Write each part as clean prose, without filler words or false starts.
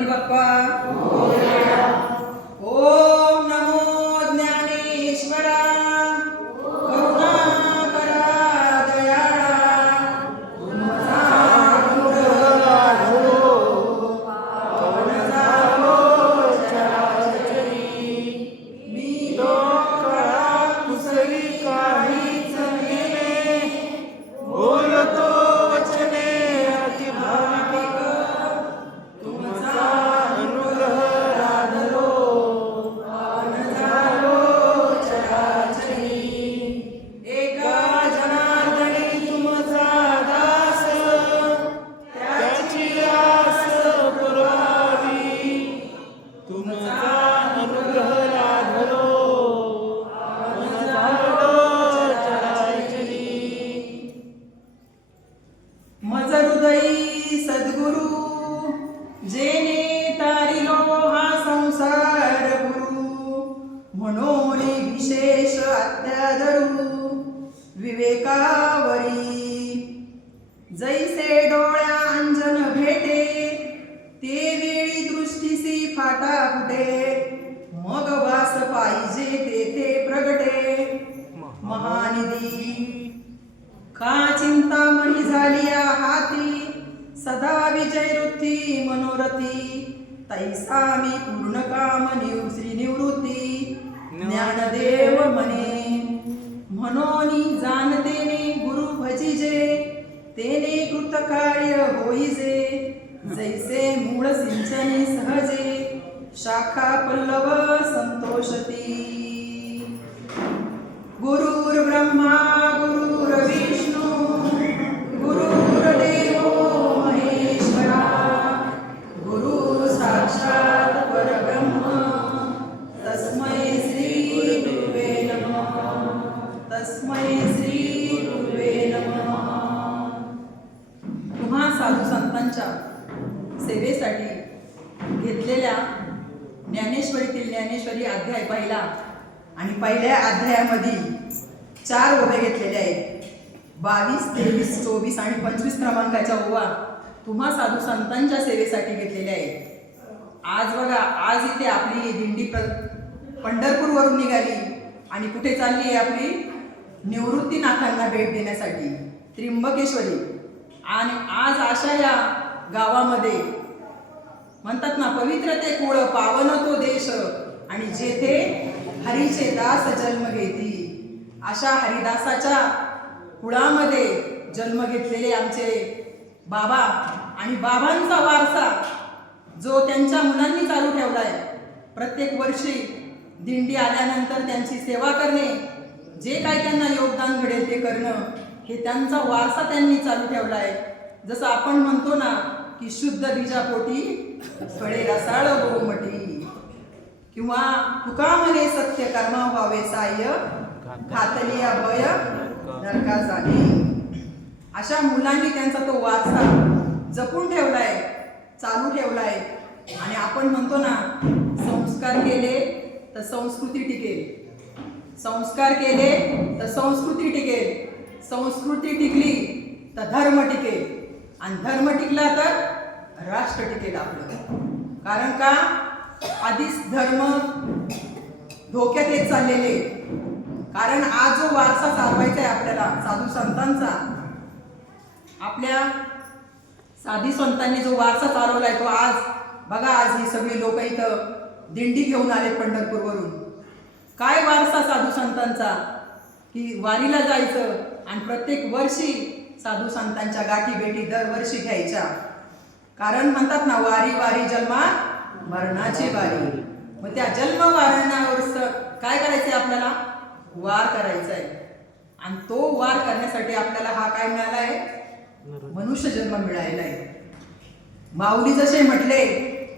गणपती बाप्पा. ओम नमो ज्ञानेश्वरा. करुणा करा दयाळा. तुमचा अनुग्रह लाभो. पावन झालो चराचरी. मी डोकळा कुसरी काहीच नेले. बोलतो वचने अति भाविक. तुमचा अनुग्रह लाभलो. पावन झालो चराचरी. एका जनार्दनी तुमचा दास. त्याची आस पुरावी. तुमचा अनुग्रह लाभलो. पावन झालो चराचरी. मज हृदयी सद्गुरु. जेने तारिलो हा संसार गुरु. म्हणून विशेष अत्यादरू. विवेकावरी जैसे डोळ्या अंजन भेटे. ते वेळी दृष्टीसी फाटा फुटे. मग वास पाहिजे तेथे प्रगटे. महानिधी का चिंतामणी झाली या हाती. सदा विजय वृत्ती मनोरथी. तैसा मी पूर्ण काम श्री निवृत्ती. ज्ञानदेव म्हणे म्हणून जाणतेने गुरु भजिजे. तेने कृतकार्य होईजे. जैसे मूळ सिंचनी सहजे. शाखा पल्लव संतोषती. गुरुर्ब्रह्मा गुरुर्विष्णू गुरुर्देवो महेश्वरा. गुरु साक्षात परब्रह्म. तस्मै श्री गुरुवे नमः. तस्मै श्री गुरुवे नमः. तुम्हा साधू संतांच्या सेवेसाठी घेतलेल्या ज्ञानेश्वरीतील ज्ञानेश्वरी अध्याय पहिला आणि पहिल्या अध्यायामधील 4 ओव्या घेतलेल्या आहेत. 22, 23, 24 आणि 25 क्रमांकाच्या ओवा तुम्हा साधू संतांच्या सेवेसाठी घेतलेल्या आहेत. आज बघा, आज इथे आपली दिंडी पंढरपूरवरून निघाली आणि कुठे चालली आहे आपली? निवृत्तीनाथांना भेट देण्यासाठी त्र्यंबकेश्वरी. आणि आज अशा या गावामध्ये म्हणतात ना, पवित्र ते कुळ पावन तो देश. आणि जेथे हरीचे दास जन्म घेती. अशा हरिदासाच्या कुळामध्ये जन्म घेतलेले आमचे बाबा आणि बाबांचा वारसा जो त्यांच्या मुलांनी चालू ठेवलाय. प्रत्येक वर्षी दिंडी आल्यानंतर त्यांची सेवा करणे, जे काय त्यांना योगदान घडेल ते करणं, हे त्यांचा वारसा त्यांनी चालू ठेवलाय. जसं आपण म्हणतो ना की शुद्ध बीजापोटी फळे रसाळ बहुमटी. किंवा तुका म्हणे सत्य कर्मा व्हावे साह्य. घातली अभय नरका जाणे. अशा मुलांनी त्यांचा तो वारसा जपून ठेवलाय, चालू ठेवलाय. आणि आपण म्हणतो ना, संस्कार केले तर संस्कृती टिकेल. संस्कार केले तर संस्कृती टिकेल. संस्कृती टिकली तर धर्म टिकेल. आणि धर्म टिकला तर राष्ट्र टिकेल आपलं. कारण का, आधीच धर्म धोक्यात येत चाललेले. कारण आज जो वारसा चालवायचा आहे आपल्याला साधू संतांचा, आपल्या साधी संतांनी जो वारसा चालवलाय तो आज बघा. आज ही सगळी लोक इथं दिंडी घेऊन आले पंढरपूरवरून. काय वारसा साधू संतांचा, की वारीला जायचं आणि प्रत्येक वर्षी साधू संतांच्या गाठी भेटी दरवर्षी घ्यायच्या. कारण म्हणतात ना, वारी वारी जन्मा मरणाची वारी. मग त्या जन्म वारणावर काय करायचंय आपल्याला? वार करायचा आहे. आणि तो वार करण्यासाठी आपल्याला हा काय मिळाला आहे? मनुष्य जन्म मिळालेला आहे. माऊली जसे म्हटले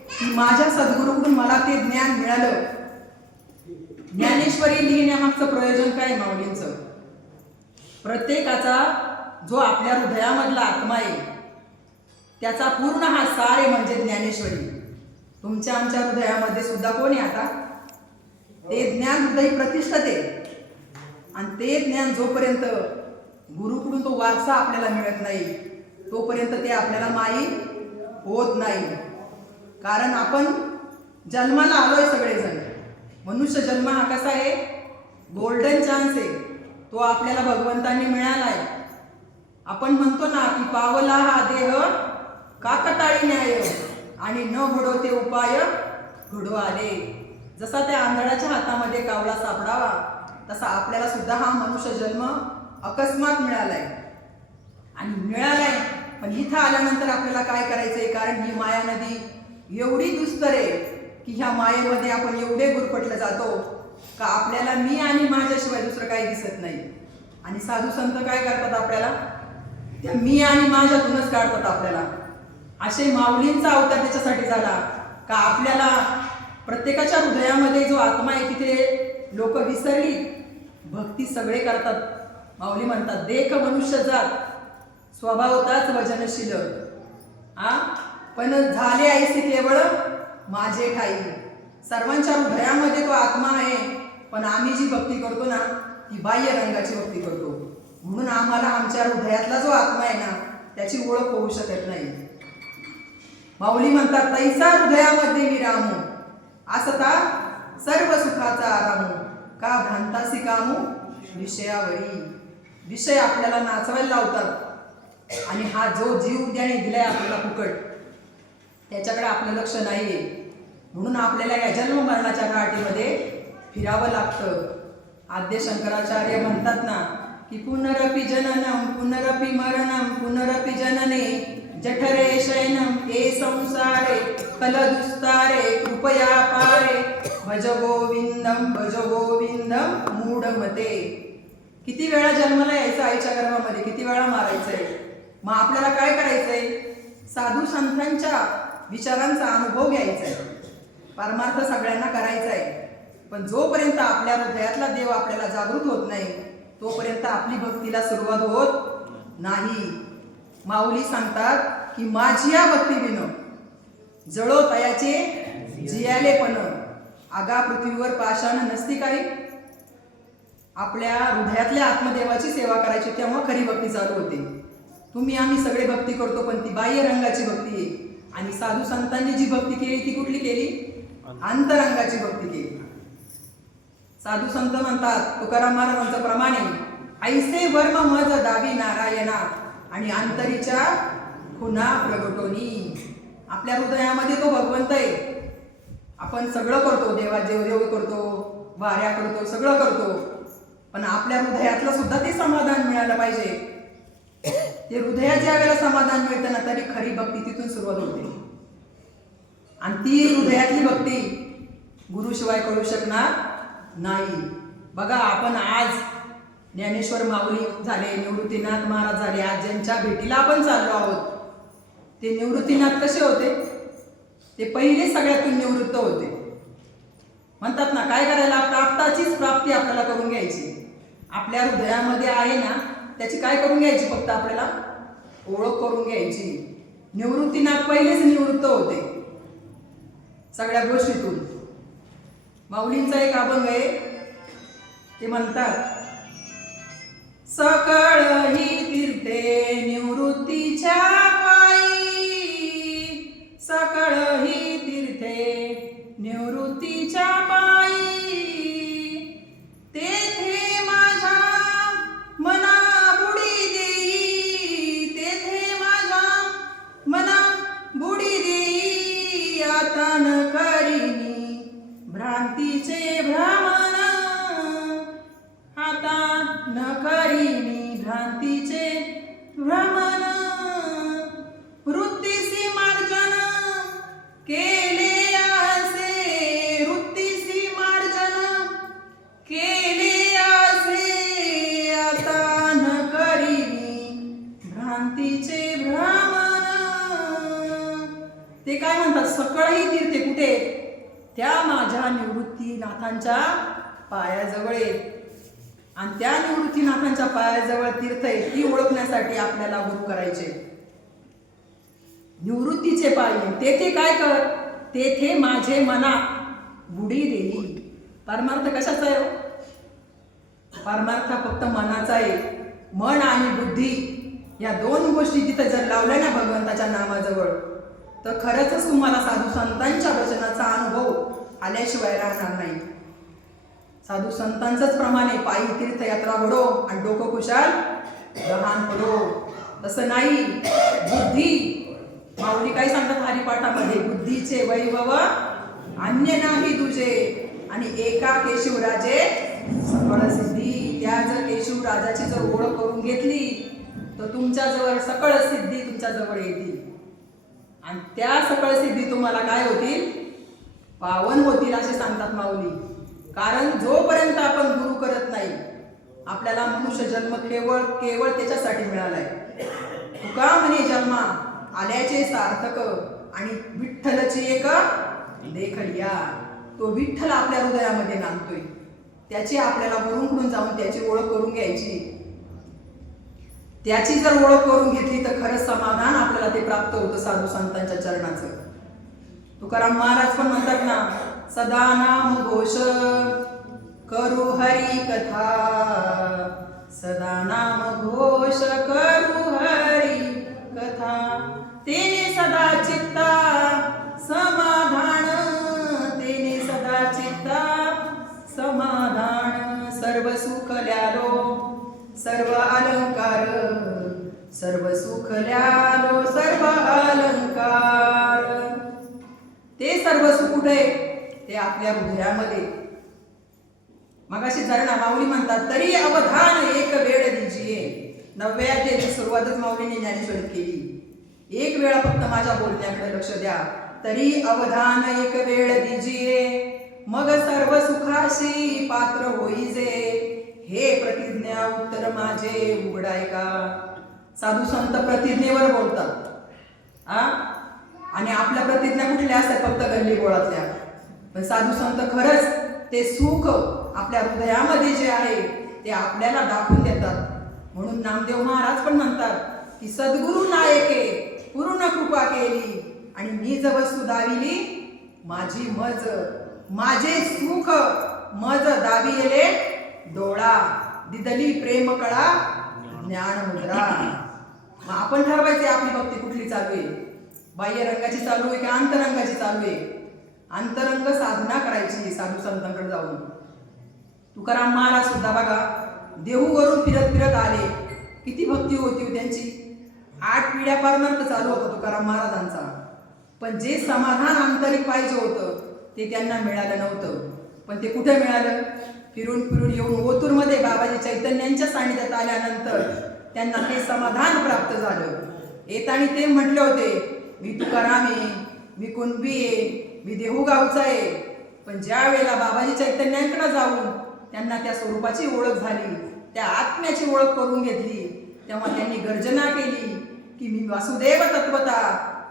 की माझ्या सद्गुरूकडून मला ते ज्ञान मिळालं. ज्ञानेश्वरी लिहिण्यामागचं प्रयोजन काय माऊलींचं? प्रत्येकाचा जो आपल्या हृदयामधला आत्मा आहे त्याचा पूर्ण हा सार आहे म्हणजे ज्ञानेश्वरी. तुमच्या आमच्या हृदयामध्ये सुद्धा कोण आहे आता? ते ज्ञान हृदय प्रतिष्ठित आहे. आणि ते ज्ञान जोपर्यंत गुरुकडून तो वारसा आपल्याला मिळत नाही तोपर्यंत ते आपल्याला माहीत होत नाही. कारण आपण जन्माला आलोय सगळेजण. मनुष्य जन्म हा कसा आहे? गोल्डन चान्स आहे. तो आपल्याला भगवंतांनी मिळालाय. आपण म्हणतो ना की पावला हा देह काकताळी न्याय आणि न घडवते उपाय घडू आले. जसा त्या आंधळाच्या हातामध्ये कावळा सापडावा तसा आपल्याला सुद्धा हा मनुष्य जन्म अकस्मात मिळालाय. आणि मिळालाय पण इथं आल्यानंतर आपल्याला काय करायचंय? कारण ही माया नदी एवढी दुस्तर आहे की ह्या मायेमध्ये आपण एवढे गुरफटले जातो का आपल्याला मी आणि माझ्याशिवाय दुसरं काही दिसत नाही. आणि साधू संत काय करतात? आपल्याला त्या मी आणि माझ्यातूनच काढतात आपल्याला. असे माऊलींचा अवतार त्याच्यासाठी झाला का आपल्याला प्रत्येकाच्या हृदयामध्ये जो आत्मा आहे तिथे लोक विसरली, भक्ती सगळे करतात. माऊली म्हणतात देख मनुष्य जात स्वभावताच वजनशील पण झाले ऐसे केवळ माझे ठाई. सर्वांच्या हृदयामध्ये तो आत्मा आहे पण आम्ही जी भक्ती करतो ना ती बाह्य रंगाची भक्ती करतो. म्हणून आम्हाला आमच्या हृदयातला जो आत्मा आहे ना त्याची ओळख होऊ शकत नाही. माऊली म्हणतात तैसा हृदयामध्ये विरामू असता सर्व सुखाचा आरामू का भ्रांतासी कामू विषयावरी. विषय आपल्याला नाचवायला लावतात आणि हा जो जीव त्याने दिलाय आपल्याला फुकट त्याच्याकडे आपलं लक्ष नाहीये. म्हणून आपल्याला या जन्म मरणाच्या घाटीमध्ये फिरावं लागतं. आद्य शंकराचार्य म्हणतात ना की पुनरपि जननम पुनरपि मरणम पुनरपि जनने जठरे शयनम ए संसारे कलदुस्तारे कृपया पारे भज गोविंदम मूढमते. किती वेळा जन्माला यायचं आईच्या गर्भामध्ये, किती वेळा मारायचंय. मग आपल्याला काय करायचंय? साधू संतांच्या विचारांचा अनुभव घ्यायचा आहे. परमार्थ सगळ्यांना करायचा आहे. पण जोपर्यंत आपल्या हृदयातला देव आपल्याला जागृत होत नाही तोपर्यंत आपली भक्तीला सुरुवात होत नाही. माऊली सांगतात की माझी या भक्ती विन जळो तयाचे जियाले पण आगा पृथ्वीवर पाषाण नसती काही. आपल्या हृदयातल्या आत्मदेवाची सेवा करायची तेव्हा खरी भक्ती चालू होते. तुम्ही आम्ही सगळे भक्ती करतो पण ती बाह्य रंगाची भक्ती आहे. आणि साधू संतांनी जी भक्ती केली ती कुठली केली? अंतरंगाची भक्ती केली. साधू संत म्हणतात तुकाराम महाराजांचं प्रमाणे ऐसे वर्म मज दावी नारायणा आणि अंतरीच्या खुना प्रगटोनी. आपल्या हृदयामध्ये तो भगवंत आहे. आपण सगळं करतो, देव करतो, वाऱ्या करतो, सगळं करतो, पण आपल्या हृदयातलं सुद्धा ते समाधान मिळालं पाहिजे. ते हृदयात ज्या वेळेला समाधान मिळतं ना तरी खरी भक्ती तिथून सुरुवात होते. आणि ती हृदयातली भक्ती गुरुशिवाय करू शकणार नाही. बघा आपण आज ज्ञानेश्वर माऊली झाले, निवृत्तीनाथ महाराज झाले, आज ज्यांच्या भेटीला आपण चाललो आहोत ते निवृत्तीनाथ कसे होते? ते पहिले सगळ्यातून निवृत्त होते. म्हणतात ना काय करायला? प्राप्ताचीच प्राप्ती आपल्याला करून घ्यायची. आपल्या हृदयामध्ये आहे ना त्याची काय करून घ्यायची? फक्त आपल्याला ओळख करून घ्यायची. निवृत्तीनाथ पहिलेच निवृत्त होते सगळ्या गोष्टीतून. माऊलींचा एक अभंग आहे, ते म्हणतात सकळ ही तीर्थे निवृत्तीच्या पायी, सकळ ही तीर्थे निवृत्तीच्या पायी, तेथे माझ्या मना बुडी देई, तेथे माझ्या मना बुडी देई, आता न करीनी भ्रांतीचे भ्रमण, आता न करीनी भ्रांतीचे भ्रमण, वृत्तीसी मार्जन केले असे, वृत्तीसी मार्जन केले असे, आता न करीनी भ्रांतीचे भ्रमण. ते काय म्हणतात? सकळही तीर्थे कुठे? त्या माझ्या निवृत्तीनाथांच्या पायाजवळ आहे. आणि त्या निवृत्तीनाथांच्या पायाजवळ तीर्थ आहे ती ओळखण्यासाठी आपल्याला गुरु करायचे. निवृत्तीचे पायी तेथे काय कर? तेथे माझे मना बुडी देई. परमार्थ कशाचा आहे? परमार्थ फक्त मनाचा आहे. मन आणि बुद्धी या दोन गोष्टी तिथे जर लावल्या ना भगवंताच्या नामाजवळ तर खरंच तुम्हाला साधू संतांच्या वचनाचा अनुभव आल्याशिवाय राहणार नाही. साधू संतांचंच प्रमाणे पायी तीर्थयात्रा घडो आणि डोकं कुशाल गहाण पडो. तसं नाही. बुद्धी माऊली काय सांगतात हरिपाठामध्ये, बुद्धीचे वैभव अन्य नाही तुझे आणि एका केशवराजे सकळ सिद्धी. त्या जर केशवराजाची जर ओळख करून घेतली तर तुमच्याजवळ सकळ सिद्धी तुमच्याजवळ येतील आणि त्या सकळ सिद्धी तुम्हाला काय होतील, पावन होतील असे सांगतात माऊली. कारण जोपर्यंत आपण गुरु करत नाही, आपल्याला मनुष्य जन्म केवळ केवळ त्याच्यासाठी मिळालाय. तुका म्हणे जन्मा आल्याचे सार्थक आणि विठ्ठलची एक देखलिया. तो विठ्ठल आपल्या हृदयामध्ये नांदतोय, त्याची आपल्याला गुरुंकडून जाऊन त्याची ओळख करून घ्यायची. त्याची जर ओळख करून घेतली तर खरंच समाधान आपल्याला ते प्राप्त होतं साधू संतांच्या चरणाचं. तुकाराम महाराज पण म्हणतात ना, सदा नाम घोष करू हरी कथा, सदा नाम घोष करू हरी कथा, तेने सदा चित्ता समाधान, तेने सदा चित्ता समाधान, सर्व सुख ल्यालो सर्व अलंकार, सर्व सुख ल्यालो सर्व अलंकार. ते सर्व सुख कुठे, ते आपल्या हृदयामध्ये. मगाशी जरा माऊली म्हणतात, तरी अवधान एक वेळ दीजिये. 9व्या अध्यायाची सुरुवातच माऊलीने ज्ञानेश्वरीत केली. एक वेळा फक्त माझ्या बोलण्याकडे लक्ष द्या. तरी अवधान एक वेळ दीजिये, मग सर्व सुखाशी पात्र होईजे. हे प्रतिज्ञा उत्तर माझे उघडाय का. साधू संत प्रतिज्ञेवर बोलतात आणि आपल्या प्रतिज्ञा कुठल्या असतात, फक्त गल्ली गोळातल्या. पण साधू संत खरंच ते सुख आपल्या हृदयामध्ये जे आहे ते आपल्याला दाखवून देतात. म्हणून नामदेव महाराज पण म्हणतात की सद्गुरु नायके पूर्ण कृपा केली आणि निज वस्तू दाविली माझी मज, माझे सुख मज दाविले डोळा, दिदली प्रेम कळा ज्ञान मुद्रा. मग आपण ठरवायचे आपली भक्ती कुठली चालू आहे, बाह्य रंगाची चालू आहे की अंतरंगाची चालू आहे. अंतरंग साधना करायची साधू संतांकडे जाऊन. तुकाराम महाराज सुद्धा बघा देहूवरून फिरत फिरत आले, किती भक्ती होती त्यांची. 8 पिढ्या पर्यंत चालू होतं तुकाराम महाराजांचा. पण जे समाधान आंतरिक पाहिजे होतं ते त्यांना मिळालं नव्हतं. पण ते कुठे मिळालं, फिरून फिरून येऊन ओतूरमध्ये बाबाजी चैतन्यांच्या सानिध्यात आल्यानंतर त्यांना ते समाधान प्राप्त झालं. येताना ते म्हटले होते, मी तुकाराम आहे, मी कुणबी आहे, मी देहू गावचा आहे. पण ज्या वेळेला बाबाजी चैतन्यांकडे जाऊन त्यांना त्या स्वरूपाची ओळख झाली, त्या आत्म्याची ओळख करून घेतली, तेव्हा त्यांनी गर्जना केली की मी वासुदेव तत्वता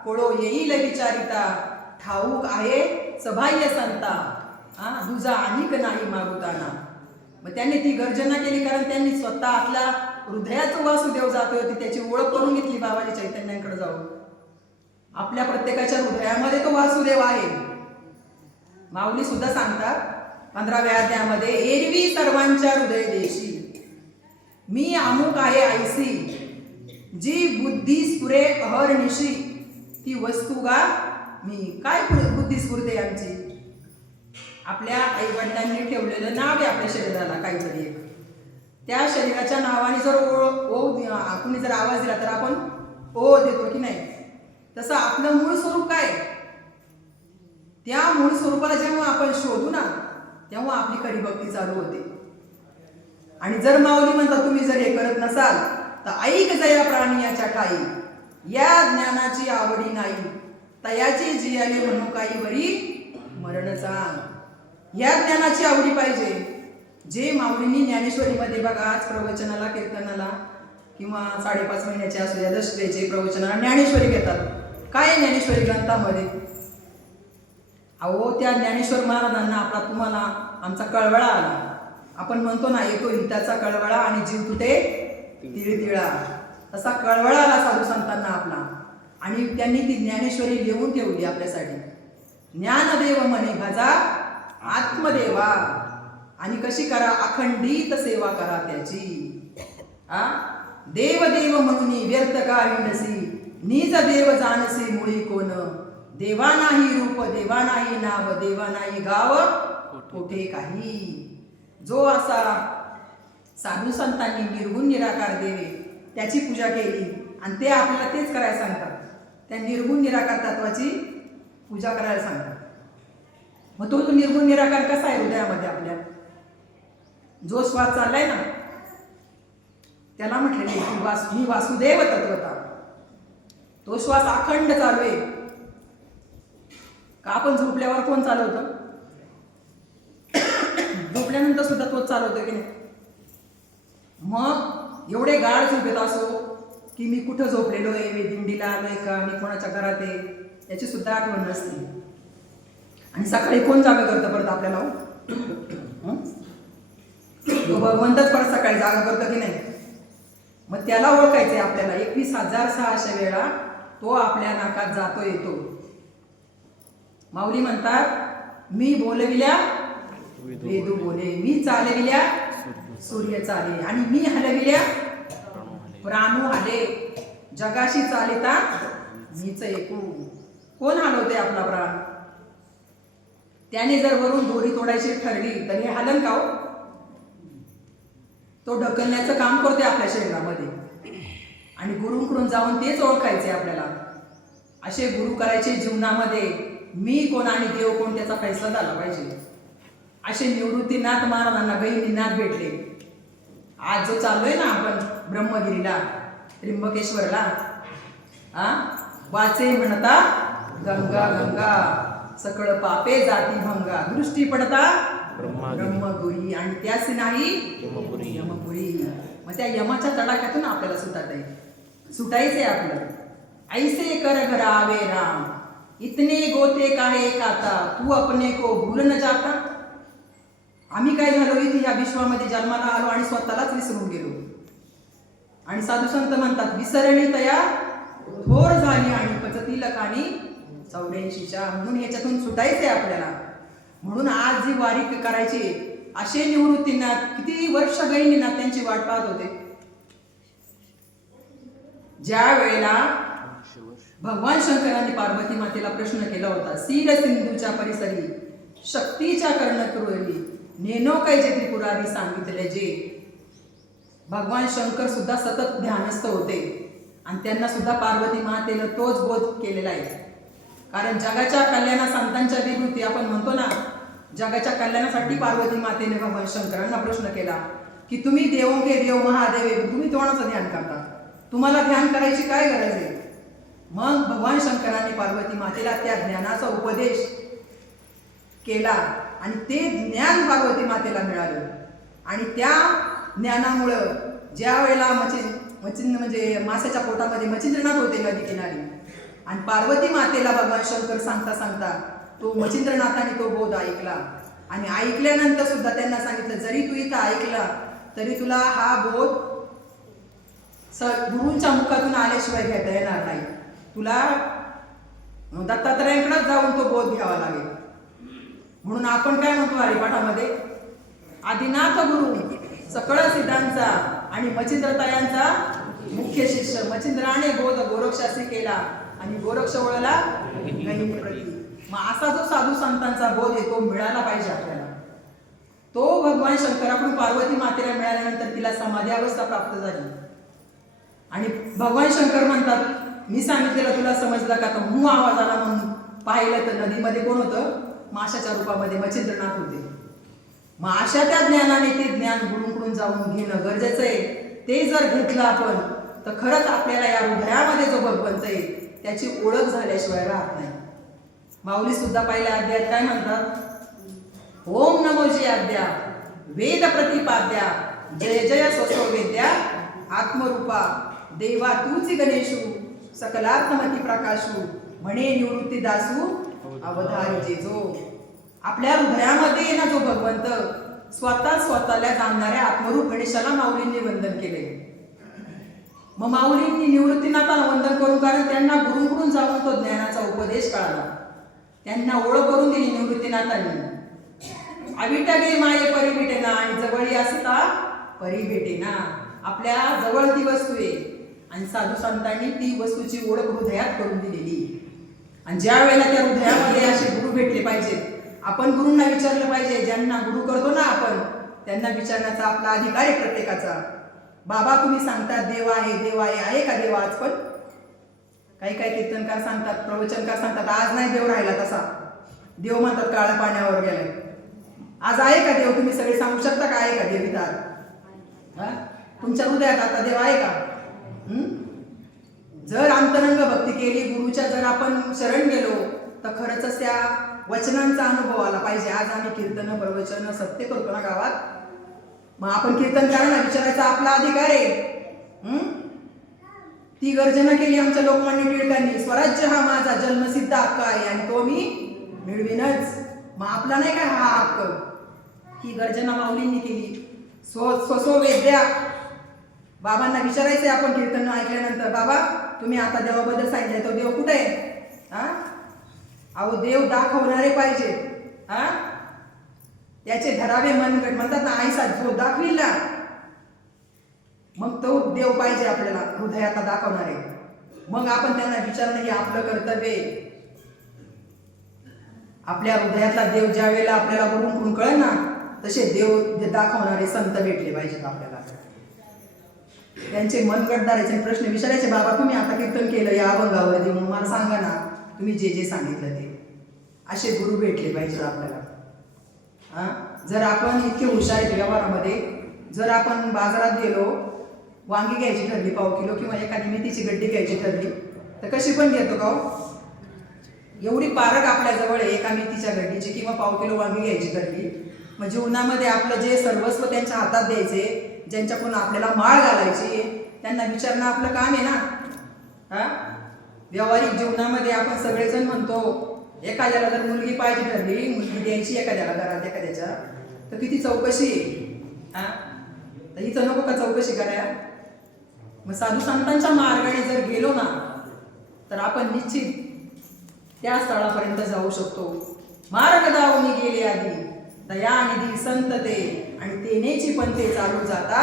कोळो येईल विचारिता, ठाऊक आहे सबाह्य संता, दुजा अनिक नाही मागुताना. मग त्यांनी ती गर्जना केली कारण त्यांनी स्वतः आपल्या हृदयात वासुदेव जातोय होती त्याची ओळख करून घेतली बाबाजी चैतन्यांकडे जाऊन. आपल्या प्रत्येकाच्या हृदयामध्ये तो वासुदेव आहे. माऊली सुद्धा सांगतात 15व्या अध्यायामध्ये, एरवी सर्वांच्या हृदय देशी मी अमुक आहे ऐसी, जी बुद्धी स्फुरे अहर्निशी, ती वस्तू गा मी. काय बुद्धी स्फुरते आमची, आपल्या आई वडिलांनी ठेवलेलं नाव आहे आपल्या शरीराला काहीतरी एक. त्या शरीराच्या नावाने जर कुणी जर आवाज दिला तर आपण ओ देतो की नाही. तसं आपलं मूळ स्वरूप काय, त्या मूळ स्वरूपाला जेव्हा आपण शोधू ना तेव्हा आपली खरी भक्ती चालू होते. आणि जर माऊली म्हणतात तुम्ही जर हे करत नसाल तर ऐक जया प्राणियाच्या ठाई, या ज्ञानाची आवडी नाही, तयाची जियाले म्हणू काही वरी मरण सांग. या ज्ञानाची आवडी पाहिजे. जे माऊलींनी ज्ञानेश्वरीमध्ये बघा आज प्रवचनाला कीर्तनाला किंवा 5.5 महिन्याचे असू या दशतेचे प्रवचनाला ज्ञानेश्वरी घेतात. काय ज्ञानेश्वरी ग्रंथामध्ये, अहो त्या ज्ञानेश्वर महाराजांना आपला तुम्हाला आमचा कळवळा आला. आपण म्हणतो ना येतो हिताचा कळवळा आणि जीव तुटे तिळतिळा, तसा कळवळा आला साधू संतांना आपला. आणि त्यांनी ती ज्ञानेश्वरी लिहून ठेवली आपल्यासाठी. ज्ञानदेव म्हणे भजा आत्मदेवा, आणि कशी करा, अखंडित सेवा करा त्याची. देव देव म्हणून व्यर्थ का हिंडसी, निज देव जाणसे मुळी कोण, देवा नाही रूप देवा नाही नाव, देवा नाही गाव कोठे काही. जो असा साधू संतांनी निर्गुण निराकार देवे त्याची पूजा केली आणि ते आपल्याला तेच करायला सांगतात, त्या निर्गुण निराकार तत्वाची पूजा करायला सांगतात. मग तो निर्गुण निराकार कसा आहे हृदयामध्ये आपल्या? जो श्वास चाललाय ना त्याला म्हटलेले की मी वासुदेव तत्वता. तो श्वास अखंड चालू आहे का? आपण झोपल्यावर कोण चालवतं? झोपल्यानंतर सुद्धा तोच चालवतो की नाही? मग एवढे गाढ झोपेत असो की मी कुठं झोपलेलो आहे, मी दिंडीला आलोय का, मी कोणाच्या घरात आहे, याची सुद्धा आठवण नसते. आणि सकाळी कोण जागा करतं परत आपल्याला? तो भगवंतच परत सकाळी जागा करतो की नाही? मग त्याला ओळखायचंय आपल्याला. 21,600 वेळा तो आपल्या नाकात जातो येतो. माऊली म्हणतात, मी बोलविल्या वेदू बोले, मी चालविल्या सूर्य चाले, आणि मी हलविल्या प्राणू हले. जगाशी चालिता मीच ऐकू. कोण हलवते आपला प्राण? त्याने जर वरून दोरी तोडायची ठरली तर हे हलन का हो? तो ढकलण्याचं काम करतोय आपल्या शरीरामध्ये. आणि गुरुंकडून जाऊन तेच ओळखायचे आपल्याला. असे गुरु करायचे जीवनामध्ये. मी कोण आणि देव कोण त्याचा फैसला झाला पाहिजे. असे निवृत्तीनाथ महाराजांना गहिनीनाथ भेटले. आज जो चाललोय ना आपण ब्रह्मगिरीला, त्र्यंबकेश्वरला, वाचे म्हणता गंगा गंगा, सकळ पापे जाती भंगा, दृष्टी पडता ब्रह्मपुरी, आणि त्याच नाही यमपुरी. मग त्या यमाच्या तडाख्यातून आपल्याला सुटायचंय आपलं. ऐसे कर घरावे राम, इतने गोते काहे खाता, तू अपने को भूल न जाता. आम्ही काय झालो इथे या विश्वामध्ये जन्माला आलो आणि स्वतःलाच विसरून गेलो. आणि साधू संत म्हणतात, विसरणी तया थोर झाली आणि पचती लखानी 84. म्हणून ह्याच्यातून सुटायचंय आपल्याला. म्हणून आज जी वारी करायची, असे निवृत्तीनाथ किती वर्ष गहिनीनाथ त्यांची वाट पाहत होते. ज्या वेळेला भगवान शंकरांनी पार्वती मातेला प्रश्न केला होता, सीर सिंधूच्या परिसरी शक्तीच्या कर्ण करुळी, नेनो कैजे त्रिपुरारी सांगितले. जे भगवान शंकर सुद्धा सतत ध्यानस्थ होते आणि त्यांना सुद्धा पार्वती मातेला तोच बोध केलेला आहे. कारण जगाच्या कल्याणा संतांच्या विभूती आपण म्हणतो ना, जगाच्या कल्याणासाठी पार्वती मातेने भगवान शंकरांना प्रश्न केला की तुम्ही देवो के देव महादेव, तुम्ही कोणाचं ध्यान करता? तुम्हाला ध्यान करायची काय गरज आहे? मग भगवान शंकरांनी पार्वती मातेला त्या ज्ञानाचा उपदेश केला आणि ते ज्ञान पार्वती मातेला मिळालं. आणि त्या ज्ञानामुळं ज्या वेळेला मचिंद्र म्हणजे माशाच्या पोटामध्ये मचिंद्रनाथ होते नदी किनारी, आणि पार्वती मातेला भगवान शंकर सांगता सांगता तो मचिंद्रनाथाने तो बोध ऐकला. आणि ऐकल्यानंतर सुद्धा त्यांना सांगितलं, जरी तू इथं ऐकला तरी तुला हा बोध गुरूंच्या मुखातून आल्याशिवाय घेता येणार नाही. तुला दत्तात्रयांकडेच जाऊन तो बोध घ्यावा लागेल. म्हणून आपण काय म्हणतो हरिपाठामध्ये, आदिनाथ गुरु सकळ सिद्धांचा आणि मचिंद्रतायांचा मुख्य शिष्य. मचिंद्राने बोध गोरक्षासी केला आणि गोरक्ष वळला गहिनी प्रती. मग असा जो साधू संतांचा बोध आहे तो मिळाला पाहिजे आपल्याला. तो भगवान शंकराकडून पार्वती मातेला मिळाल्यानंतर तिला समाधी अवस्था प्राप्त झाली. आणि भगवान शंकर म्हणतात, मी सांगितलेलं तुला समजलं का? तर हू आवाज आला म्हणून पाहिलं तर नदीमध्ये कोण होतं? माशाच्या रूपामध्ये मचिंद्रनाथ होते. मग अशा त्या ज्ञानाने ते ज्ञान गुरूंकडून जाऊन घेणं गरजेचं आहे. ते जर घेतलं आपण तर खरंच आपल्याला या हृदयामध्ये जो भगवंत आहे त्याची ओळख झाल्याशिवाय राहत नाही. माऊली सुद्धा पहिल्या अध्यायात काय म्हणतात, ओम नमोजी आद्या वेद प्रतिपाद्या, जय जय स्वस्व वेद्या आत्मरूपा, देवा तूची गणेशू सकलात्मती प्रकाशू, म्हणे निवृत्ती दासू अवधारी. जो आपल्या हृदयामध्ये ना जो भगवंत स्वतःला जाणणाऱ्या आत्मरूप गणेशाला माऊलींनी वंदन केले. मग माऊलींनी निवृत्तीनाथाला वंदन करून, कारण त्यांना गुरुंकडून जाऊन तो ज्ञानाचा उपदेश कळाला, त्यांना ओळख करून दिली निवृत्तीनाथांनी. अविटगे माये परी भेटेना आणि जवळी असता परी भेटेना. आपल्या जवळ ती वस्तू आहे आणि साधू संतांनी ती वस्तूची ओळख हृदयात करून दिलेली. आणि ज्या वेळेला त्या हृदयामध्ये असे गुरु भेटले पाहिजेत, आपण गुरूंना विचारलं पाहिजे. ज्यांना गुरु करतो ना आपण, त्यांना विचारण्याचा आपला अधिकार आहे प्रत्येकाचा. बाबा तुम्ही सांगतात देव आहे, देव आहे का देव आज? पण काही काही कीर्तनकार सांगतात, प्रवचनकार सांगतात आज नाही देव राहिला तसा. देव म्हणतात काळ्या पाण्यावर गेलाय. आज आहे का देव? तुम्ही सगळे सांगू शकता का आहे का देव इथं? तुमच्या हृदयात आता देव आहे का? जर अंतरंग भक्ती केली, गुरुच्या जर आपण शरण गेलो, तर खरंच त्या वचनांचा अनुभव आला पाहिजे. आज आम्ही कीर्तन प्रवचन सत्य करतो ना गावात, मग आपण कीर्तनकारांना विचारायचा आपला अधिकार आहे. ती गर्जना केली आमच्या लोकमान्य टिळकांनी, स्वराज्य हा माझा जन्मसिद्ध हक्क आहे आणि तो मी मिळवीनच. मग आपला नाही काय हा हक्क? ही गर्जना माऊलींनी केली. स्वसो वेद्या. बाबांना विचारायचंय आपण कीर्तन ऐकल्यानंतर, बाबा तुम्ही आता देवाबद्दल सांगितलंय, तो देव कुठे आहे? अहो देव दाखवणारे पाहिजे. त्याचे धरावे मनगट म्हणतात ना, आईसा जो दाखविल ना, मग तो देव पाहिजे आपल्याला हृदयात दाखवणारे. मग आपण त्यांना विचारणं हे आपलं कर्तव्य आहे. आपल्या हृदयातला देव ज्या वेळेला आपल्याला गुरूंकडून कळेल ना, तसे देव दाखवणारे संत भेटले पाहिजेत आपल्याला. त्यांचे मनगट धरायचे, प्रश्न विचारायचे, बाबा तुम्ही आता कीर्तन केलं या अभंगावरती, मग मला सांगा ना तुम्ही जे जे सांगितलं ते. असे गुरु भेटले पाहिजेत आपल्याला. जर आपण इतके हुशार आहेत व्यवहारामध्ये, जर आपण बाजारात गेलो, वांगी घ्यायची ठरली पाव किलो किंवा एखादी मेथीची गड्डी घ्यायची ठरली, तर कशी पण घेतो का? एवढी पारख आपल्या जवळ आहे एका मेथीच्या गड्डीची किंवा पाव किलो वांगी घ्यायची ठरली, मग जीवनामध्ये आपलं जे सर्वस्व त्यांच्या हातात द्यायचे, ज्यांच्याकडून आपल्याला माळ घालायची, त्यांना विचारणं आपलं काम आहे ना. व्यावहारिक जीवनामध्ये आपण सगळेजण म्हणतो, एखाद्याला जर मुलगी पाहिजे ठरली, मुलगी द्यायची एखाद्याला घरात एखाद्याच्या, तर किती चौकशी आहे. तर हिचं नको का चौकशी कराया? मग साधू संतांच्या मार्गाने जर गेलो ना, तर आपण निश्चित त्या स्थळापर्यंत जाऊ शकतो. मार्ग दावून गेले आधी दयानिधी संत ते, आणि तेनेची पण ते चालू जाता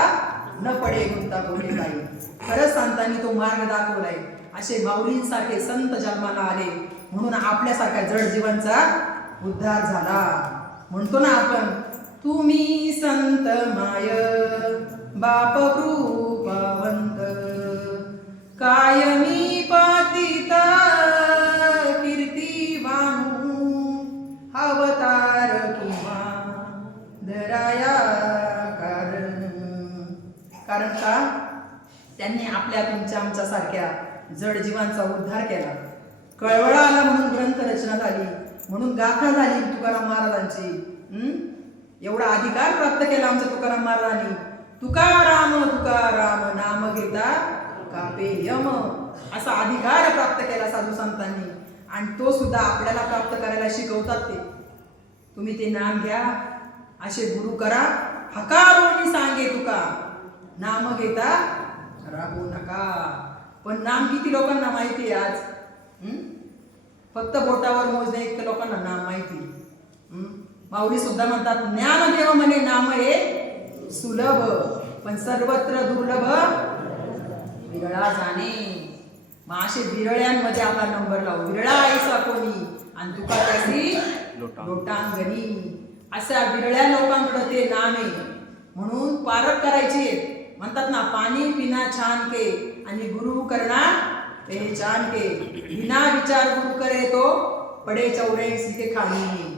न पडे गुंता बोले काही. खरंच संतांनी तो मार्ग दाखवलाय. असे माऊलींसारखे संत जन्माला आले म्हणून आपल्यासारख्या जड जीवांचा उद्धार झाला. म्हणतो ना आपण, तुम्ही संत माय बाप कृपावंत, कायमी पातित कीर्तिवानू, अवतार किंवा धराया कारण का? त्यांनी आपल्या तुमच्या आमच्या सारख्या जड जीवांचा उद्धार केला. कळवळा आला म्हणून ग्रंथ रचना झाली, म्हणून गाथा झाली तुकाराम महाराजांची. एवढा अधिकार प्राप्त केला आमच्या तुकाराम महाराजांनी. तुकाराम तुकाराम नाम घेता कापे यम, असा अधिकार प्राप्त केला साधू संतांनी. आणि तो सुद्धा आपल्याला प्राप्त करायला शिकवतात ते. तुम्ही ते नाम घ्या, असे गुरु करा. हकारोनी सांगे तुका, नाम घेता राहू नका. पण नाम किती लोकांना माहिती आहे आज? फक्त बोटावर मोजणे इतकं लोकांना नाम माहिती. माऊली सुद्धा म्हणतात, ज्ञानदेव म्हणे नाम हे सुलभ, पण सर्वत्र दुर्लभ विरळा जाणे. मग असे विरळ्यांमध्ये आपला नंबर लावू. विरळा ऐसा कोणी आणि तुका त्याची लोटांगणी. अशा विरळ्या लोकांकडे ते नाम आहे. म्हणून पारख करायची. म्हणतात ना, पाणी पिना छान के आणि गुरु करना पहचान के, बिना विचार गुरु करे तो पडे 84 के खाली.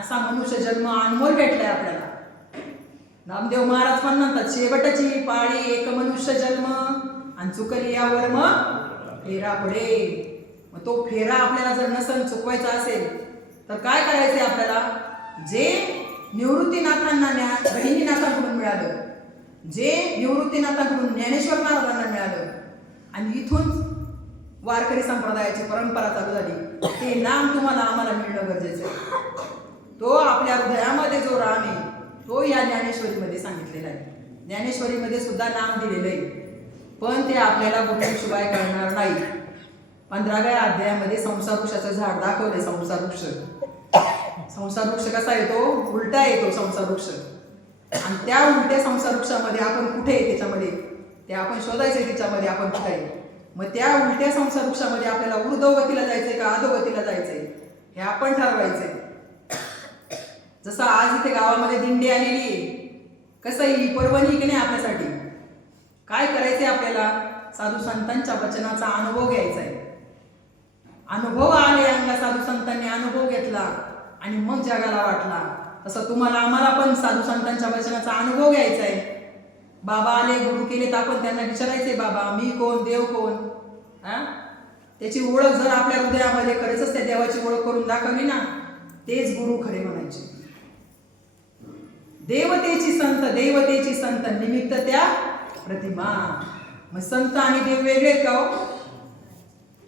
असा मनुष्य जन्म अनमोल भेटलाय आपल्याला. नामदेव महाराज पण म्हणतात, शेवटची पाळी एक मनुष्य जन्म आणि चुकली यावर मग फेरा पुढे. मग तो फेरा आपल्याला जर नसन चुकवायचा असेल तर काय करायचंय आपल्याला? जे निवृत्तीनाथांना बहिणीनाथांकडून मिळालं, जे निवृत्तीनाथांकडून ज्ञानेश्वर महाराजांना मिळालं, आणि इथून वारकरी संप्रदायाची परंपरा चालू झाली, ते नाम तुम्हाला आम्हाला मिळणं गरजेचं आहे. तो आपल्या हृदयामध्ये जो राम आहे तो या ज्ञानेश्वरीमध्ये सांगितलेला आहे. ज्ञानेश्वरीमध्ये सुद्धा नाम दिलेलं आहे, पण ते आपल्याला गुरुशिवाय कळणार नाही. 15व्या अध्यायामध्ये संसार वृक्षाचं झाड दाखवलंय. संसार वृक्ष, संसार वृक्ष कसा येतो? उलटा येतो संसार वृक्ष. आणि त्या उलट्या संसार वृक्षामध्ये आपण कुठे आहे? त्याच्यामध्ये ते आपण शोधायचे तिच्यामध्ये आपण कुठे. मग त्या उलट्या संसार वृक्षामध्ये आपल्याला ऊर्ध्वगतीला जायचंय का अधोगतीला जायचंय हे आपण ठरवायचंय. जसं आज इथे गावामध्ये दिंडी आलेली आहे, कसं ही पर्वणी की नाही आपल्यासाठी. काय करायचंय आपल्याला, साधू संतांच्या वचनाचा अनुभव घ्यायचा आहे. अनुभव आले अंगा, साधू संतांनी अनुभव घेतला आणि मग जगाला वाटला. तसं तुम्हाला आम्हाला पण साधू संतांच्या वचनाचा अनुभव घ्यायचा आहे. बाबा आले, गुरु केले, तर आपण त्यांना विचारायचे, बाबा मी कोण, देव कोण. त्याची ओळख जर आपल्या हृदयामध्ये खरेच त्या देवाची ओळख करून दाखवली ना, तेच गुरु खरे म्हणायचे. देवतेची संत निमित्त त्या प्रतिमा. मग संत आणि देव वेगळे का हो?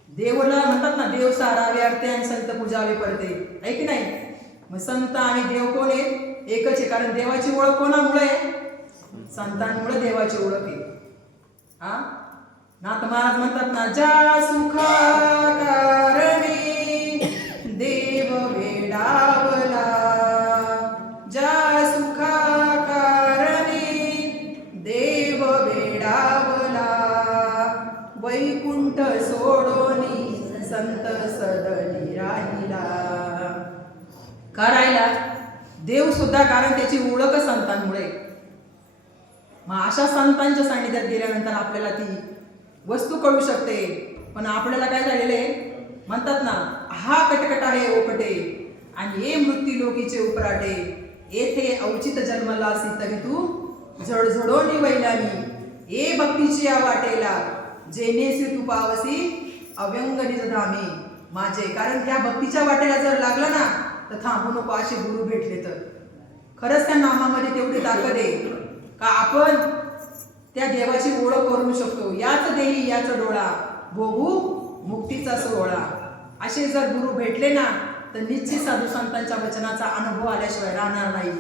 देवला म्हणतात ना, देव सारावे अर्थे आणि संत पूजावे परते, आहे की नाही. मग संत आणि देव कोण आहेत, एकच आहे. कारण देवाची ओळख कोणामुळे आहे, संतांमुळे देवाची ओळख आहे. नाथ महाराज म्हणतात ना, ज्या सुखा कारणे देव वेडावला, ज्या सुखा कारणे देव वेडावला, वैकुंठ सोडोनी संत सदनी राहिला. का राहिला देव सुद्धा, कारण त्याची ओळख संतांमुळे. मग अशा संतांच्या सानिध्यात गेल्यानंतर आपल्याला ती वस्तू कळू शकते. पण आपल्याला काय झालेले म्हणतात ना, हा कटकट आहे ओकटे आणि ये मृत्यू लोकीचे उपराटे, येथे औचित जन्मलासी तरी तू झडझडोनी वैलानी, ए भक्तीची या वाटेला जेनेसी तू पावसी अव्यंग निज धामे माझे. कारण त्या भक्तीच्या वाटेला जर लागला ना, तर थांबू नको. असे गुरु भेटले तर खरंच त्या नामामध्ये तेवढी ताकद आहे का आपण त्या देवाची ओळख करू शकतो. याच देही याच डोळा भोगू मुक्तीचा सोहळा. असे जर गुरु भेटले ना, तर निश्चित साधू संतांच्या वचनाचा अनुभव आल्याशिवाय राहणार नाही.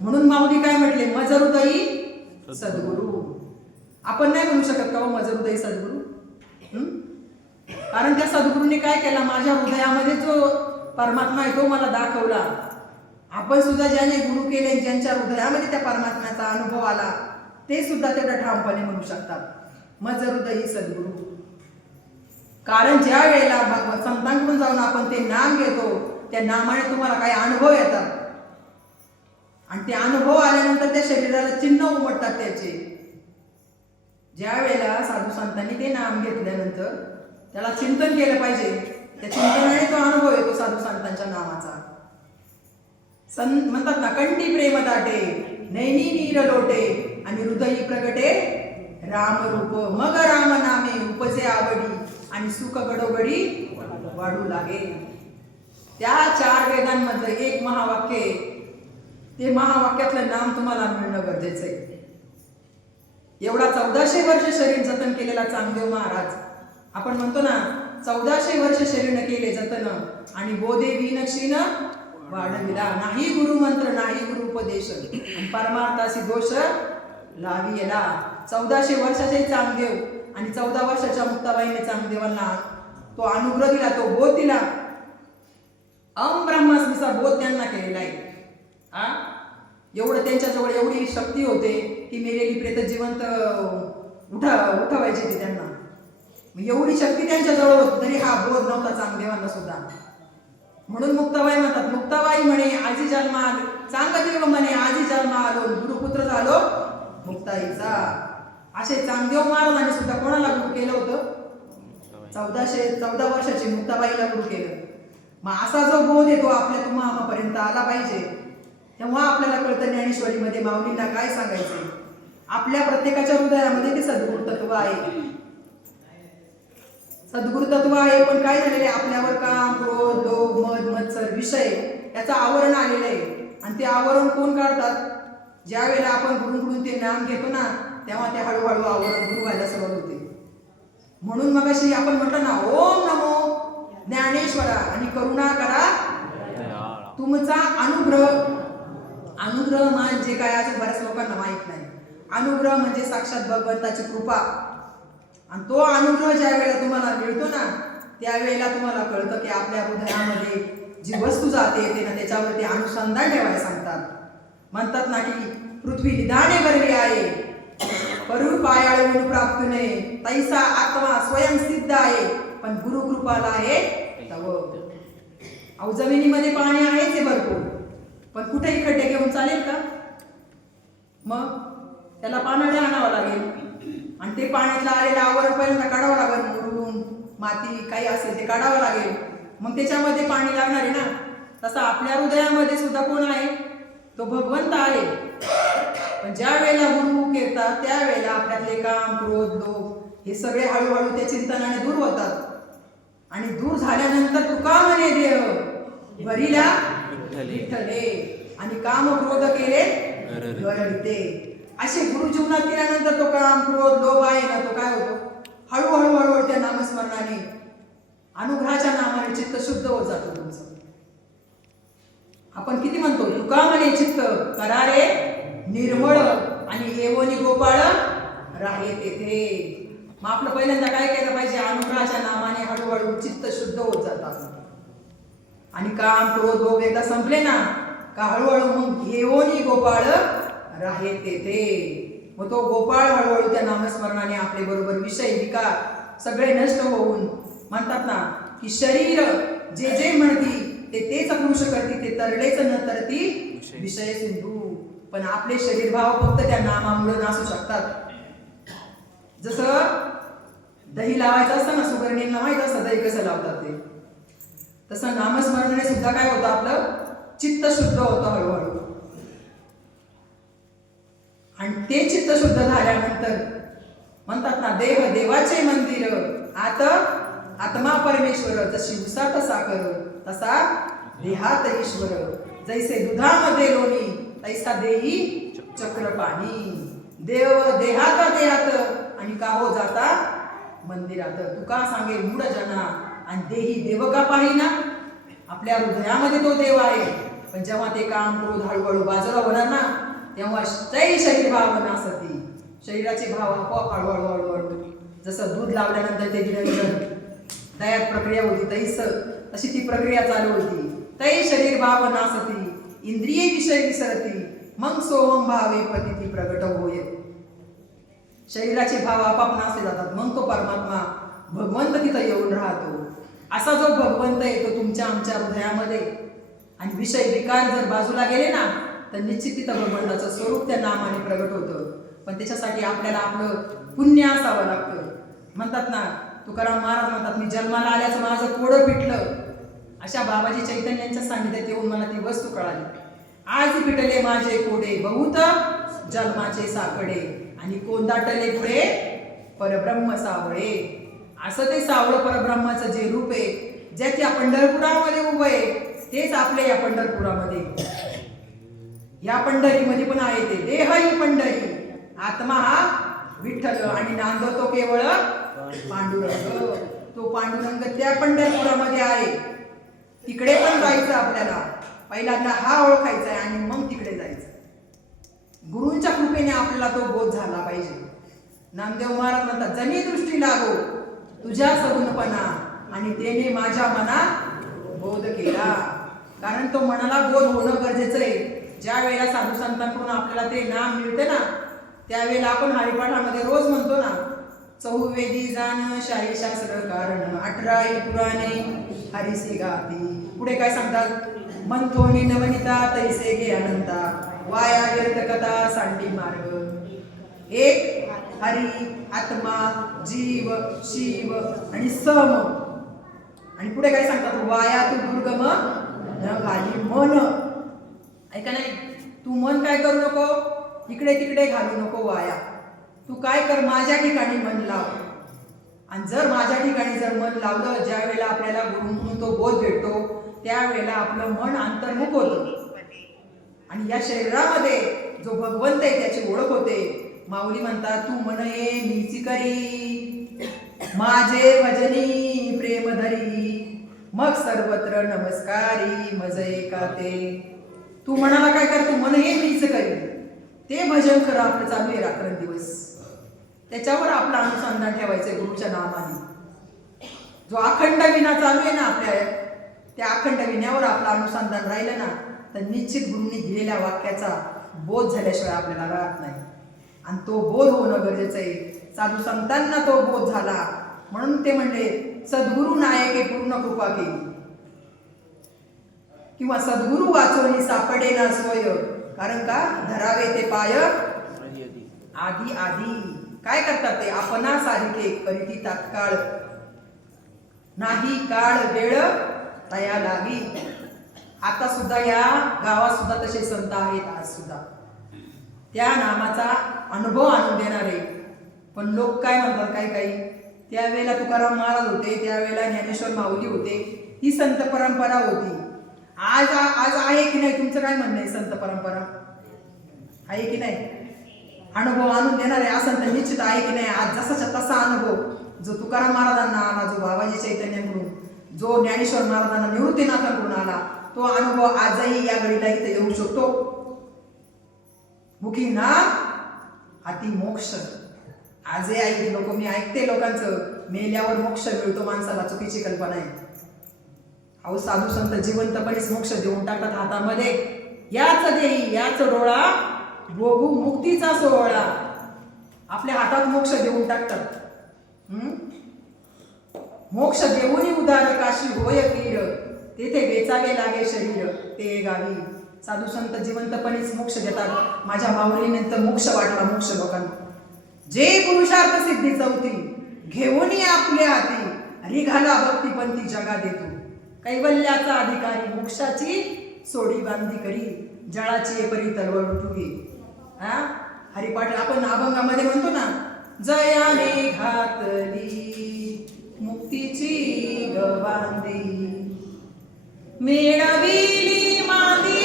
म्हणून माऊली काय म्हटले, मजहृदयी सद्गुरू. आपण नाही म्हणू शकत का मजहृदयी सद्गुरू. कारण त्या सद्गुरूंनी काय केला, माझ्या हृदयामध्ये जो परमात्मा आहे तो मला दाखवला. आपण सुद्धा ज्याने गुरु केले, ज्यांच्या हृदयामध्ये त्या परमात्म्याचा अनुभव आला, ते सुद्धा तेवढ्या ठामपणे म्हणू शकतात मजहृदयी सद्गुरू. कारण ज्या वेळेला संतांकडून जाऊन आपण ते नाम घेतो, त्या नामाने तुम्हाला काही अनुभव येतात आणि ते अनुभव आल्यानंतर त्या शरीराला चिन्ह उमटतात त्याचे. ज्या वेळेला साधू संतांनी ते नाम घेतल्यानंतर त्याला चिंतन केलं पाहिजे. त्या चिंतनाने तो अनुभव येतो साधू संतांच्या नामाचा. म्हणतात ना, कंठी प्रेम दाटे नैनी नीर लोटे आणि हृदयी प्रगटे राम रूप, मग राम नामे उपजे आवडी आणि सुख गडोगडी वाढू लागे. त्या 4 वेदांमध्ये एक महावाक्य आहे, ते महावाक्यातलं नाम तुम्हाला मिळणं गरजेचं आहे. एवढा 1400 वर्ष शरीर जतन केलेला चांगदेव महाराज, आपण म्हणतो ना 1400 वर्ष शरीर केले जतन आणि बोधे विन क्षीण वाढविला. नाही गुरु मंत्र नाही गुरु उपदेश आणि परमार्थासी दोष लाविला. 1400 वर्षाचे चांगदेव आणि 14 वर्षाच्या मुक्ताबाईने चांगदेवांना तो अनुग्रह दिला, तो बोध दिला. ब्रह्मास्मीचा बोध त्यांना केलेला आहे. एवढं त्यांच्याजवळ एवढी शक्ती होते की मेलेली प्रेत जिवंत उठवायची ती त्यांना. एवढी शक्ती त्यांच्याजवळ होती तरी हा बोध नव्हता चांगदेवांना सुद्धा. म्हणून मुक्ताबाई म्हणतात, मुक्ताबाई म्हणे आजी जन्म आलो, चांगदेव म्हणे आजी जन्म आलो, गुरुपुत्र झालो मुक्ताईचा. असे चांगदेव महाराजांनी सुद्धा कोणाला गुरु केलं होतं, 14 वर्षाची मुक्ताबाईला गुरु केलं. मग असा जो बोध आहे तो आपल्या तुम्हापर्यंत आला पाहिजे. तेव्हा आपल्याला कळतं ज्ञानेश्वरीमध्ये माऊलींना काय सांगायचं. आपल्या प्रत्येकाच्या हृदयामध्ये ते सद्गुरु तत्व आहे. सद्गुरु तत्व आहे, पण काय झालेले आपल्यावर काम, क्रोध, लोभ, मद, मत्सर, विषय याचं आवरण आलेलं आहे. आणि ते आवरण कोण काढतात, ज्या वेळेला आपण गुरुकडून ते नाम घेतो ना, तेव्हा ते हळूहळू आवरण दूर व्हायला सुरुवात होते. म्हणून मग अशी आपण म्हटलं ना, ओम नमो ज्ञानेश्वरा आणि करुणा करा तुमचा अनुग्रह. अनुग्रह म्हणजे काय, आज बऱ्याच लोकांना माहित नाही. अनुग्रह म्हणजे साक्षात भगवंताची कृपा. आणि तो अनुग्रह ज्या वेळेला तुम्हाला मिळतो ना, त्यावेळेला तुम्हाला कळतं की आपल्या हृदयामध्ये जी वस्तू जाते येते ना, त्याच्यावरती अनुसंधान ठेवायला सांगतात. म्हणतात ना की पृथ्वी निदाने भरली आहे करू पायाळून प्राप्त नये तैसा आत्मा स्वयंसिद्ध आहे पण गुरु कृपाला आहे तव. अहो जमिनीमध्ये पाणी आहेच आहे भरपूर, पण कुठेही खड्डे घेऊन चालेल का? मग त्याला पाण्याने आणावं लागेल आणि ते पाण्यातलं आलेलं आवरण पहिल्यांदा काढावं लागेल, मुरुम माती काही असेल ते काढावं लागेल, मग त्याच्यामध्ये पाणी लागणार आहे ना. तसं आपल्या हृदयामध्ये सुद्धा कोण आहे? तो भगवंत आहे. पण ज्या वेळेला गुरु येतात त्यावेळेला आपल्यातले काम क्रोध लोभ हे सगळे हळूहळू त्या चिंतनाने दूर होतात. आणि दूर झाल्यानंतर तू का म्हणे देह भरिला विठ्ठले आणि काम क्रोध केले गरविते. असे गुरु जीवनात केल्यानंतर तो काम क्रोध लोभ आहे ना तो काय होतो? हळूहळू हळूहळू त्या नामस्मरणाने अनुग्रहाच्या नामाने चित्त शुद्ध होत जातो तुमचं. आपण किती म्हणतो तुका म्हणे चित्त करा रे निर्मळ आणि येवोनी गोपाळ राहे तेथे. मग आपलं पहिल्यांदा काय केलं पाहिजे? अनुग्रहाच्या नामाने हळूहळू चित्त शुद्ध होत जातात आणि काम क्रोध लोभ एकदा संपले ना का हळूहळू मग येवोनी गोपाळ राहे तेथे. मग तो गोपाळ हळूहळू त्या नामस्मरणाने आपले बरोबर विषय विकार सगळे नष्ट होऊन म्हणतात ना की शरीर जे जे म्हणती ते तेच पुरुष करती ते तरलेच न तरती विषय सिंधू. पण आपले शरीर भाव फक्त त्या नामामुळे नासू शकतात. जसं दही लावायचं असतं ना, सुगरणींना माहित असतं दही कसं लावतात ते, तसं नामस्मरणाने सुद्धा काय होतं? आपलं चित्त शुद्ध होतं हळूहळू. आणि ते चित्त शुद्ध झाल्यानंतर म्हणतात ना देह देवाचे मंदिर आत आत्मा परमेश्वर जशी उसात साखर तसा देहात ईश्वर. जैसे दुधामध्ये लोणी तैसा देही चक्र पाणी. देव देहात देहात आणि का हो जाता मंदिरात. तुका सांगे मूढ जना आणि देही देव का पाहिना. आपल्या हृदयामध्ये तो देव आहे, पण जेव्हा ते काम क्रोध हळूहळू बाजूला होणार ना तेव्हा तै शरीर भाव नासती. शरीराचे भाव आपोआप हळूहळू हळूहळू जसं दूध लावल्यानंतर ते गिरण तयार प्रक्रिया होती तशी ती प्रक्रिया चालू होती. तै शरीर भाव नासती इंद्रिय विषय विसरती मग सोहम भावे प्रतिती प्रगट होय. शरीराचे भाव आपाप नासले जातात, मग तो परमात्मा भगवंत तिथं येऊन राहतो. असा जो भगवंत येतो तुमच्या आमच्या हृदयामध्ये आणि विषय विकार जर बाजूला गेले ना तर निश्चित तिथं भगवंताचं स्वरूप त्या नामाने प्रगट होतं. पण त्याच्यासाठी आपल्याला आपलं पुण्य असावं लागतं. म्हणतात ना तुकाराम महाराज म्हणतात मी जन्माला आल्याचं माझं कोडं पिटलं. अशा बाबाजी चैतन्यांच्या सान्निध्यात येऊन मला ती वस्तू कळाली. आज पिटले माझे कोडे बहुत जन्माचे साकडे आणि कोंदाटले पुढे परब्रह्म सावळे. असं ते सावळं परब्रह्माचं जे रूप आहे ज्याच्या पंढरपुरामध्ये उभं आहे तेच आपल्या या पंढरपुरामध्ये या पंढरीमध्ये पण आहे. ते देह ही पंढरी आत्मा हा विठ्ठल आणि नांदतो केवळ पांडुरंग. तो पांडुरंग त्या पंढरपुरामध्ये आहे. तिकडे पण जायचं आपल्याला. पहिल्यांदा हा ओळखायचा आहे आणि मग तिकडे जायचं. गुरूंच्या कृपेने आपल्याला तो बोध झाला पाहिजे. नामदेव महाराज म्हणतात जनी दृष्टी लागो तुझ्या सगुणपणा आणि त्याने माझ्या मनात बोध केला. कारण तो मनाला बोध होणं गरजेचं आहे. ज्या वेळेला साधू संतांकडून आपल्याला ते नाम मिळते ना त्यावेळेला आपण हरिपाठामध्ये रोज म्हणतो ना चौवेदी जाण शाही शास्त्र कारण 18 पुराणे हरिसी गाती. पुढे काय सांगतात? मंथोनी नवनिता तैसे गे अनंता वाया व्यर्थ कथा सांडी मार्ग. एक हरी आत्मा जीव शिव आणि सम. आणि पुढे काय सांगतात? वाया तू दुर्गम न घाली मन. ऐका नाही, तू मन काय करू नको इकडे तिकडे घालू नको वाया. तू काय कर माझ्या ठिकाणी मन लाव. आणि जर माझ्या ठिकाणी जर मन लावलं ज्या वेळेला आपल्याला गुरूंकडून तो बोध भेटतो त्यावेळेला आपलं मन अंतर्मुख होतं आणि या शरीरामध्ये जो भगवंत आहे त्याची ओळख होते. माऊली म्हणतात तू मन हे मीची करी माझे भजनी प्रेम धरी मग सर्वत्र नमस्कारी मज एकाते. तू मनाला काय कर? तू मन हे मीच करी. ते भजन खरं आपलं चालू आहे रात्रंदिवस. त्याच्यावर आपलं अनुसंधान ठेवायचंय गुरुच्या नामाने. जो अखंड विना चालू आहे ना आपल्या त्या अखंड विण्यावर आपलं अनुसंधान राहिलं ना तर निश्चित गुरूंनी दिलेल्या वाक्याचा बोध झाल्याशिवाय आपल्याला राहत नाही. आणि तो बोध होणं गरजेचं आहे. साधू संतांना तो बोध झाला म्हणून ते म्हणले सद्गुरु नायके पूर्ण कृपा केली, किंवा सद्गुरु वाचोनी सापडे ना सोय, कारण का धरावे ते पाय आधी आधी. काय करतात ते आपणासारखे करीती तात्काळ, नाही काळ वेळ तया लागी. आता सुद्धा या गावात सुद्धा तसे संत आहेत आज सुद्धा त्या नामाचा अनुभव आणून देणारे. पण लोक काय म्हणतात काही काही, त्यावेळेला तुकाराम महाराज होते, त्यावेळेला ज्ञानेश्वर माऊली होते, ही संत परंपरा होती. आज आज आहे की नाही? तुमचं काय म्हणणं आहे? संत परंपरा आहे की नाही? अनुभव आणून देणारे असं तर निश्चित आहे की नाही? आज जसाच्या तसा अनुभव जो तुकाराम महाराजांना आला, जो बाबाजी चैतन्याकडून, जो ज्ञानेश्वर महाराजांना निवृत्तीनाथांकडून आला, तो अनुभव आजही या घडीला इथे येऊ शकतो. मुखी नाम अति मोक्ष. आजही ऐकते लोक, मी ऐकते लोकांचं मेल्यावर मोक्ष मिळतो माणसाला, चुकीची कल्पना आहे. अहो साधू संत जिवंतपणेच मोक्ष देऊन टाकतात हातामध्ये. याच देही याच डोळा भोगू मुक्तीचा सोहळा. आपल्या हातात मोक्ष देऊन टाकतात. मोक्ष देऊनी उदार काशी होय पीर, तेथे वेचावे लागे शरीर ते गावी. साधू संत जिवंतपणेच मोक्ष देतात. माझ्या माऊलीनंतर मोक्ष वाटला मोक्ष लोकांना. जे पुरुषार्थ सिद्धी चौथी घेऊनी आपल्या हाती, रिघाला भक्तीपंथी जगा देतो. कैवल्याचा अधिकारी मोक्षाची सोडी बांधी करी, जळाची परी तलवड उठुगी. हरिपाठ आपण अभंगामध्ये म्हणतो ना, जयाने घातली मुक्तीची गवांदी, मेळविली मांदी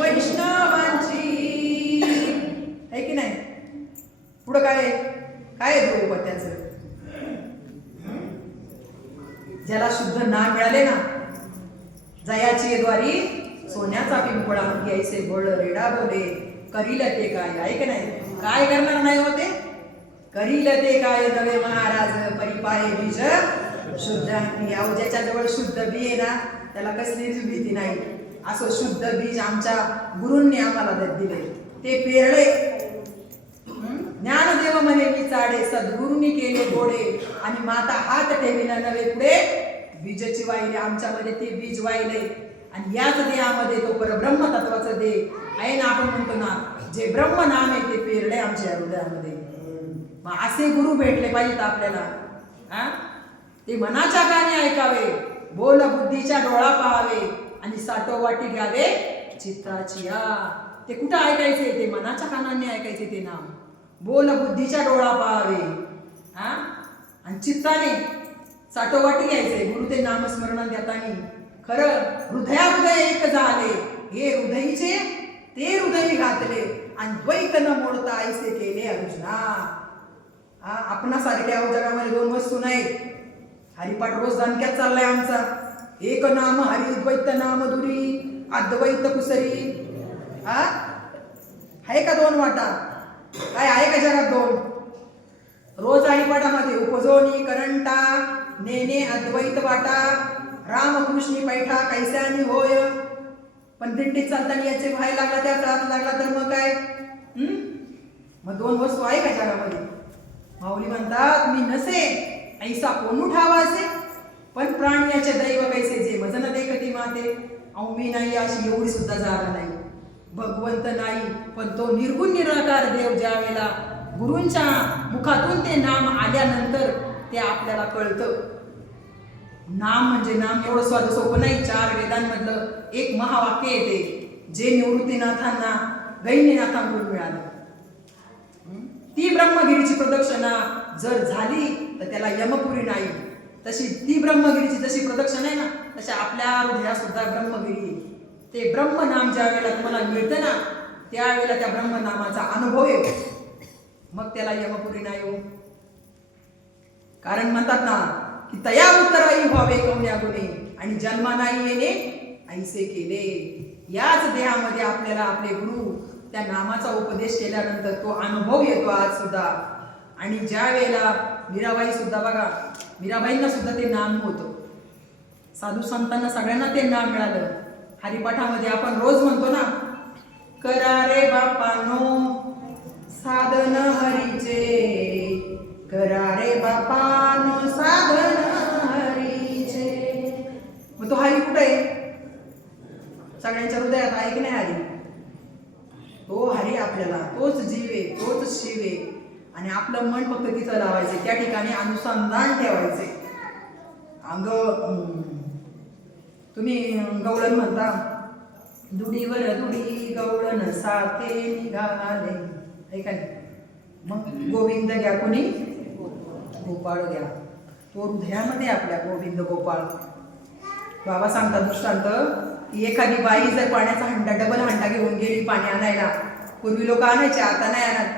वैष्णवांची. आहे की नाही? पुढं काय काय ध्रुव त्याचं, ज्याला शुद्ध नाम मिळाले ना, जयाची द्वारी सोन्याचा पिंपळा, घ्यायचे बळ रेडा बोले, करील ते काय. आहे की नाही? काय करणार नाही होते? करील ते काय नवे महाराज परिपाये बीज शुद्ध. अहो ज्याच्याजवळ शुद्ध बी आहे ना, त्याला कसलीच भीती नाही. असं शुद्ध बीज आमच्या गुरूंनी आम्हाला दिले, ते पेरले. ज्ञानदेव म्हणे मी चाडे, सद्गुरूंनी केले गोडे, आणि माता हात ठेविना नवे पुढे, बीजची वाहिले. आमच्यामध्ये ते बीज वाहिले, आणि याच देहामध्ये तो परब्रह्म तत्वाचं देह आहे ना. आपण म्हणतो ना, जे ब्रह्म नाम आहे ते पेरले आमच्या हृदयामध्ये. मग असे गुरु भेटले पाहिजेत आपल्याला. ते मनाच्या कानी ऐकावे, बोल बुद्धीच्या डोळा पाहावे, आणि साठो वाटी घ्यावे चित्ताची. ते कुठं ऐकायचे? ते मनाच्या कानांनी ऐकायचे ते नाम. बोल बुद्धीच्या डोळा पाहावे, आणि चित्ताने साठोवाटी घ्यायचे. गुरु ते नामस्मरण देतानी खरं हृदयाहृदय एक झाले, हे हृदयीचे ते हृदय घातले, आणि द्वैत न मोडता ऐसे केले अर्जुना. आपणासारख्या जगामध्ये दोन वस्तू नाहीत. हरिपाठ रोज दणक्यात चाललाय आमचा. एक नाम हरी द्वैत नाम दुरी, अद्वैत कुसरी. आहे का दोन वाटा? काय आहे का जगात दोन? रोज हरिपाठामध्ये उपजोनी करंटा, नेने अद्वैत वाटा, रामकृष्णी पैठा कैस्यानी होय. पण दिंडीत चालताना याचे व्हायला लागला, त्याचा हात लागला तर मग काय? मग दोन वस्तू आहे का जगामध्ये? माऊली म्हणतात मी नसे ऐसा कोण उठावा असे, पण प्राण याचे दैव कैसे जे वजन देखती माते. अहो मी नाही अशी एवढी सुद्धा जागा नाही. भगवंत नाही, पण तो निर्गुण निराकार देव ज्या वेळेला गुरूंच्या मुखातून ते नाम आल्यानंतर ते आपल्याला कळतं. नाम म्हणजे नाम एवढं स्वाद सोपं नाही. 4 वेदांमधलं एक महावाक्य येते, जे निवृत्तीनाथांना गैनीनाथांकडून मिळालं. ती ब्रह्मगिरीची प्रदक्षिणा जर झाली तर त्याला यमपुरी नाही. तशी ती ब्रह्मगिरीची जशी प्रदक्षिणा आहे ना, तशा आपल्या हृदयात सुद्धा ब्रह्मगिरी. ते ब्रह्मनाम ज्या वेळेला तुम्हाला मिळतं ना, त्यावेळेला त्या ब्रह्मनामाचा अनुभव येतो. मग त्याला यमपुरी नाही हो. कारण म्हणतात ना की तया उत्तराई व्हावे कौण्या गुणे, आणि जन्मा नाही येणे ऐसे केले. याच देहामध्ये आपल्याला आपले गुरु त्या नामाचा उपदेश केल्यानंतर तो अनुभव येतो आज सुद्धा. आणि ज्या वेळेला मीराबाई सुद्धा बघा, मीराबाईंना सुद्धा ते नाम होतं. साधू संतांना सगळ्यांना ते नाम मिळालं. हरिपाठामध्ये आपण रोज म्हणतो ना, करा रे बापानो साधन हरीचे करा रे बापानो साधन हरीचे. मग तो हरी कुठे आहे? सगळ्यांच्या हृदयात आहे की नाही हरी? तो हरी आपल्याला, तोच जीव आहे, तोच शिव आहे. आणि आपलं मन फक्त तिथं लावायचे, त्या ठिकाणी अनुसंधान ठेवायचे. अंग तुम्ही गवळण म्हणता, दुडीवर दुडी गवळण साथे निघाले, ऐका नाही. मग गोविंद घ्या कोणी? गोपाळ घ्या. तो हृदयामध्ये आपल्या गोविंद गोपाळ. बाबा सांगतात दृष्टांत की एखादी बाई जर पाण्याचा हंडा, डबल हंडा घेऊन गेली पाणी आणायला. पूर्वी लोक आणायचे, आता नाही आणत,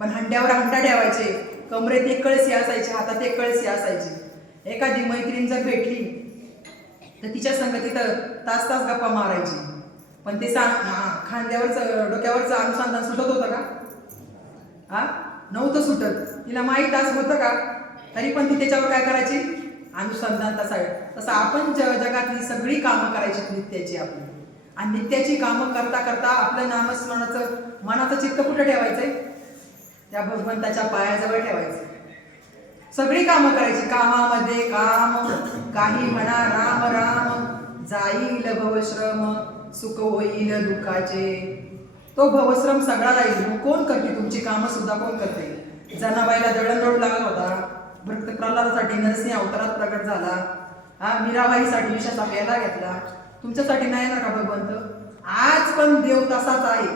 पण हंड्यावर हंडा ठेवायचे. कमरेत एक कळशी असायची, हातात एक कळशी असायची. एखादी मैत्रीण जर भेटली तर तिच्या संग तिथं तास तास गप्पा मारायची. पण ते खांद्यावरचं डोक्यावरचं अनुसंधान सुटत होतं का? नव्हतं सुटत. तिला माहीत असं होतं का? तरी पण ती त्याच्यावर काय करायची? अनुसंधान. तसं आपण जगातली सगळी कामं करायची नित्याची आपली. आणि नित्याची कामं करता करता आपलं नामस्मरणाचं मनाचं चित्त कुठं ठेवायचंय? त्या भगवंताच्या पायाजवळ ठेवायचं. सगळी कामं करायची. कामामध्ये काम, काही म्हणा राम राम, जाईल भवश्रम, सुख होईल दुःखाचे. तो भवश्रम सगळा राहील. मग कोण करते तुमची कामं सुद्धा? कोण करते? जनाबाईला दळणवळण लागला होता, भक्त प्रल्हादासाठी नरसिंह अवतारात प्रकट झाला. मीराबाईसाठी विषाचा प्याला घेतला. तुमच्यासाठी नाही ना का भगवंत? आज पण देव तसाच आहे.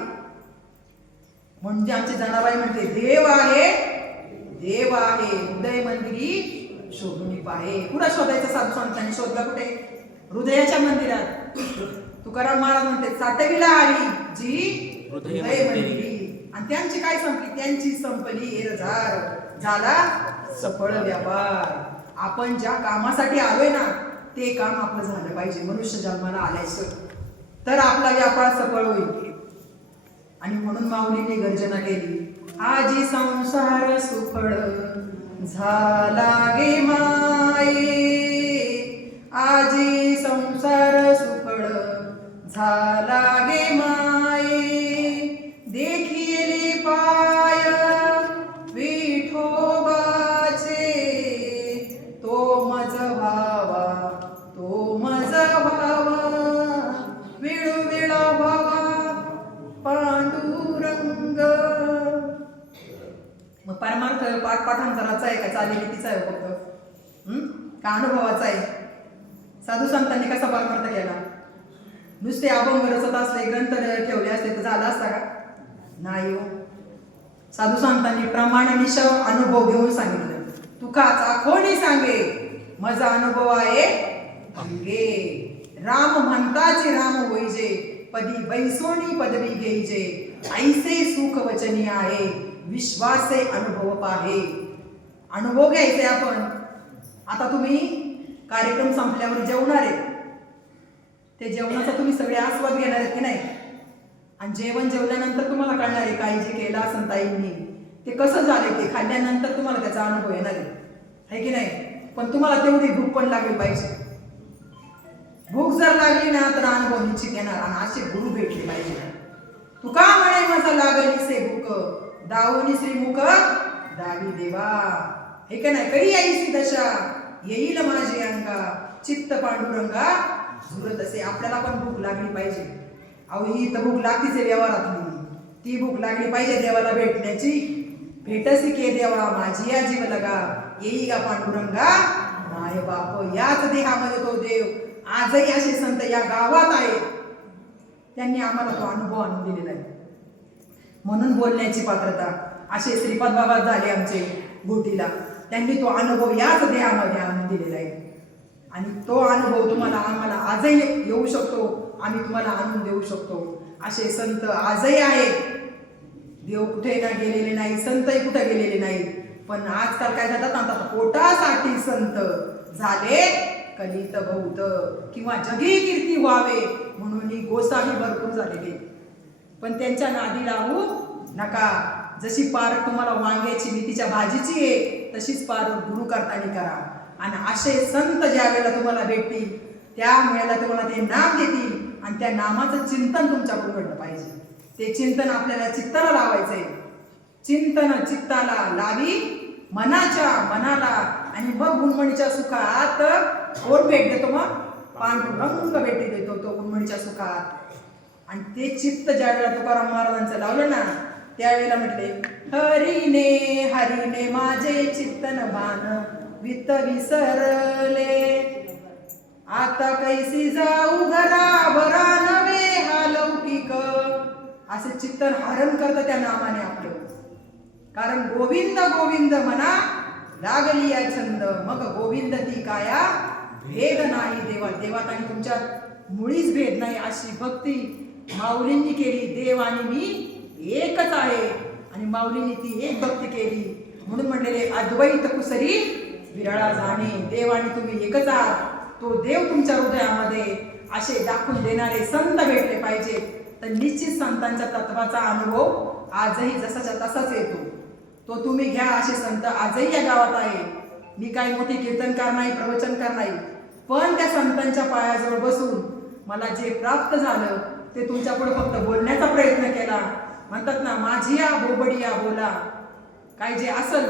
म्हणजे आमची जनाबाई म्हणते, देव आहे, देव आहे, हृदय मंदिरी शोधून पाहे. कुठं शोधायचं? साधू संतांनी शोधला कुठे? हृदयाच्या मंदिरात. तुकाराम महाराज म्हणते, साठविला आली जी हृदय मंदिरी. आणि त्यांची काय संपली? त्यांची संपली एरझार, झाला सफळ व्यापार. आपण ज्या कामासाठी आलोय ना, ते काम आपलं झालं पाहिजे. मनुष्य जन्माला आल्याचं तर आपला व्यापार सफळ होईल. आणि म्हणून माऊलीने गर्जना केली, आजी संसार सुफळ झाला गे माये, आजी संसार सुफळ झाला गे माये, देखिले पाय विठोबाचे, तो मज भावा, तो मज भावा, विळविळ भावा पांडुरंग. मग परमार्थ पाठांतराचा आहे का? चालीरीतीचा आहे फक्त? का अनुभवाचा आहे? साधू संतांनी कसा परमार्थ केला? नुसते अभंग रचत असले, ग्रंथ ठेवले असते तर झाला असता का? नाही हो. साधू संतांनी प्रमाणनिश अनुभव घेऊन सांगितलं. तुकाचा कोणी सांगे, माझा अनुभव आहे अंगे. राम म्हणताचे राम होईजे, पदी बैसोनी पदवी घेईजे, ऐसे सुख वचनी आहे, विश्वासे अनुभव पाहे. अनुभव घ्यायचे आपण. आता तुम्ही कार्यक्रम संपल्यावर जेवणार आहे, ते जेवणाचा तुम्ही सगळे आस्वाद घेणार आहेत की नाही? आणि जेवण जेवल्यानंतर तुम्हाला कळणार आहे काही जे केलं असं ताईंनी ते कसं झालं, ते खाल्ल्यानंतर तुम्हाला त्याचा अनुभव येणार आहे की नाही? पण तुम्हाला तेवढी भूक पण लागली पाहिजे. भूक जर लागली ना तर अनुभव निश्चित येणार. आणि असे गुरु भेटले पाहिजे. तुका म्हणे माझा लागली से भूक, दावनी श्रीमुख दावी देवा. हे का नाही? कधी यायची दशा येईल माझे अंगा, चित्त पांडुरंगा झुरत असे. आपल्याला पण भूक लागली पाहिजे. अहो ही तर भूक लागतीच आहे व्यवहारातली. ती भूक लागली पाहिजे देवाला भेटण्याची. भेटसी के देवा माझी या जीव लगा, येई गा पांडुरंगा माय बाप. याच देहामध्ये तो देव आजही असे संत या गावात आहेत. त्यांनी आम्हाला तो अनुभव आणून दिलेला आहे. म्हणून बोलण्याची पात्रता. असे श्रीपाद बाबा झाले आमचे घोटीला, त्यांनी तो अनुभव याच देहामध्ये आणून दिलेला आहे. आणि तो अनुभव तुम्हाला आम्हाला आजही येऊ शकतो. आम्ही तुम्हाला आणून देऊ शकतो. असे संत आजही आहेत. देव कुठे ना गेलेले नाही, संतही कुठे गेलेले नाही. पण आजकाल काय जातात आता पोटासाठी संत झाले कलित बहुत, किंवा जगी कीर्ती व्हावे म्हणून गोसावी भरपूर झालेले. पण त्यांच्या नादी लागू नका. जशी पारख तुम्हाला वांग्याची मेथीच्या भाजीची आहे, तशीच पारख गुरु करताना करा. आणि असे संत ज्या वेळेला तुम्हाला भेटतील त्या वेळेला तुम्हाला ते नाम देतील. आणि त्या नामाचं चिंतन तुमच्याकडून घडलं पाहिजे. ते चिंतन आपल्याला चित्ताला लावायचंय. चिंतन चित्ताला लावी मनाच्या मनाला, आणि मग उन्मणीच्या सुखात कोण भेट देतो? मग पांडुरंग भेटी देतो तो उन्मणीच्या सुखात. आणि ते चित्त ज्या वेळेला तुकाराम महाराजांचं लावलं ना, त्यावेळेला म्हटले, हरीने हरीने माझे चित्तन भान वित विसरले, आता कैसी जाऊ घरा बरा नवे हा लौकिक. असे चित्तन हरण करतं त्या नामाने आपलं. कारण गोविंद गोविंद म्हणा लागली या छंद, मग गोविंद ती काया भेद नाही देवा. देवात आणि तुमच्यात मुळीच भेद नाही, अशी भक्ती माऊलींनी केली. देव आणि मी एकच आहे, आणि माऊलींनी ती एक भक्ती केली. म्हणून म्हणलेले अद्वैत कुसरी विरळा जाणे. देव आणि तुम्ही एकच आहात. तो देव तुमच्या हृदयामध्ये असे दाखवून देणारे संत भेटले पाहिजे. तर निश्चित संतांच्या तत्वाचा अनुभव आजही जसाच्या तसाच येतो. तो तुम्ही घ्या. असे संत आजही या गावात आहे. मी काही मोठी कीर्तनकार नाही, प्रवचनकार नाही, पण त्या संतांच्या पायाजवळ बसून मला जे प्राप्त झालं ते तुमच्या पुढे फक्त बोलण्याचा प्रयत्न केला. म्हणतात ना, माझी या बोबडी या बोला. काय जे असल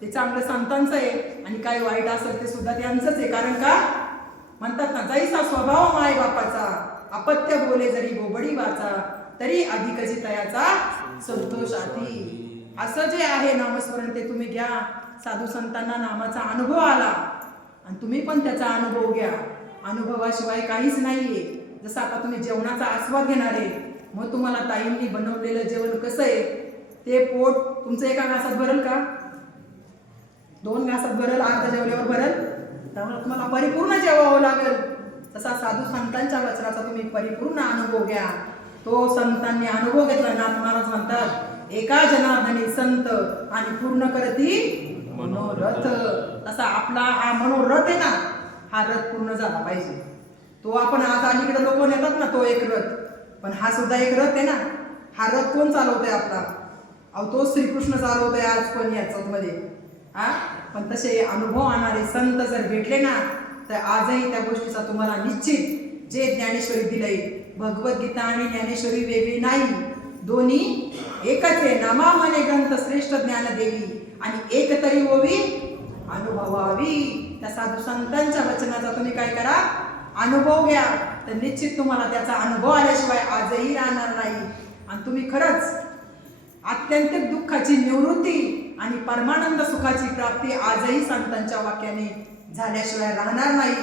ते चांगलं संतांचं आहे, आणि काय वाईट असेल ते सुद्धा त्यांचंच आहे. कारण का म्हणतात ना, जैसा स्वभाव माय बापाचा, अपत्य बोले जरी बोबडी वाचा, तरी अधिकची तयाचा संतोष आधी. असं जे आहे नामस्मरण ते तुम्ही घ्या. साधू संतांना नामाचा अनुभव आला, आणि तुम्ही पण त्याचा अनुभव घ्या. अनुभवाशिवाय काहीच नाहीये. जसं आता तुम्ही जेवणाचा आस्वाद घेणार आहे, मग तुम्हाला ताईंनी बनवलेलं जेवण कसं आहे ते पोट तुमचं एका घासात भरल का? 2 घासात भरल? अर्धा जेवल्यावर भरल? त्यामुळे तुम्हाला परिपूर्ण जेवावं लागेल. तसा साधू संतांच्या वचनाचा तुम्ही परिपूर्ण अनुभव घ्या. तो संतांनी अनुभव घेतला. नाथ महाराज म्हणतात, एका जनार्दनी संत आणि पूर्ण करती मनोरथ. तसा आपला हा मनोरथ आहे ना, हा रथ पूर्ण झाला पाहिजे. तो आपण आज अलीकडे लोक नेतात ना, तो एक रथ, पण हा सुद्धा एक रथ आहे ना. हा रथ कोण चालवतोय आपला? अहो तो श्रीकृष्ण चालवतोय आज पण याच्यात मध्ये. पण तसे अनुभव आणणारे संत जर भेटले ना, तर आजही त्या गोष्टीचा तुम्हाला निश्चित जे ज्ञानेश्वरी दिलंय, भगवद्गीता आणि ज्ञानेश्वरी वेगळी नाही, दोन्ही एकच आहे. नामा म्हणे ग्रंथ श्रेष्ठ ज्ञान देवी, आणि एक तरी ओवी अनुभवावी. त्या साधू संतांच्या वचनाचा तुम्ही काय करा? अनुभव घ्या. तर निश्चित तुम्हाला त्याचा अनुभव आल्याशिवाय आजही राहणार नाही. आणि तुम्ही खरंच आत्यंतिक दुःखाची निवृत्ती आणि परमानंद सुखाची प्राप्ती आजही संतांच्या वाक्याने झाल्याशिवाय राहणार नाही.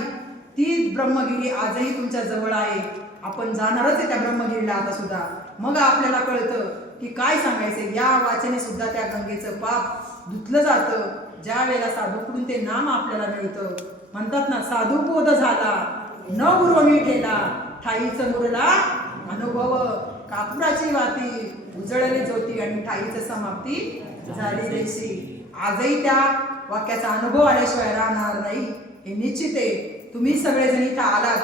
ती ब्रह्मगिरी आजही तुमच्या जवळ आहे. आपण जाणारच आहे त्या ब्रह्मगिरीला आता सुद्धा. मग आपल्याला कळतं की काय सांगायचं. या वाचने सुद्धा त्या गंगेचं पाप धुतलं जातं ज्या वेळेला साधूकडून ते नाम आपल्याला मिळतं. म्हणतात ना, साधू बोध झाला न उर्वमी ठेला, ठाईचं मुरला अनुभव, कापुराची वाती उजळली ज्योती, आणि ठाईचं समाप्ती झाली देशी. आजही त्या वाक्याचा अनुभव आल्याशिवाय राहणार नाही, हे निश्चित आहे. तुम्ही सगळेजण इथं आलात,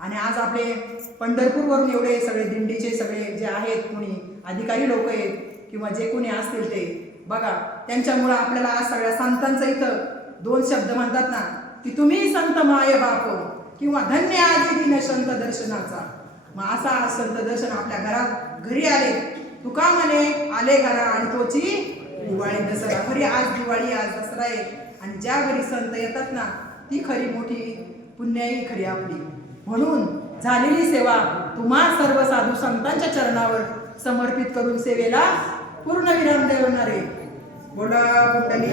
आणि आज आपले पंढरपूरवरून एवढे सगळे दिंडीचे सगळे जे आहेत, कोणी अधिकारी लोक आहेत किंवा जे कोणी असतील ते बघा, त्यांच्यामुळं आपल्याला आज सगळ्या संतांचं इथं 2 शब्द म्हणतात ना, की तुम्ही संत माय बाप, किंवा धन्य आधी दिन संत दर्शनाचा. मग असा संत दर्शन आपल्या घरात घरी आले. तुका म्हणे आले घरा आणि तोची दिवाळी दसरा. खरी आज दिवाळी, आज दसरा आहे, आणि ज्या घरी संत येतात ना, ती खरी मोठी पुण्याई खरी आपली. म्हणून झालेली सेवा तुम्हा सर्व साधू संतांच्या चरणावर समर्पित करून सेवेला पूर्ण विराम देवणारे. बोला कुंडली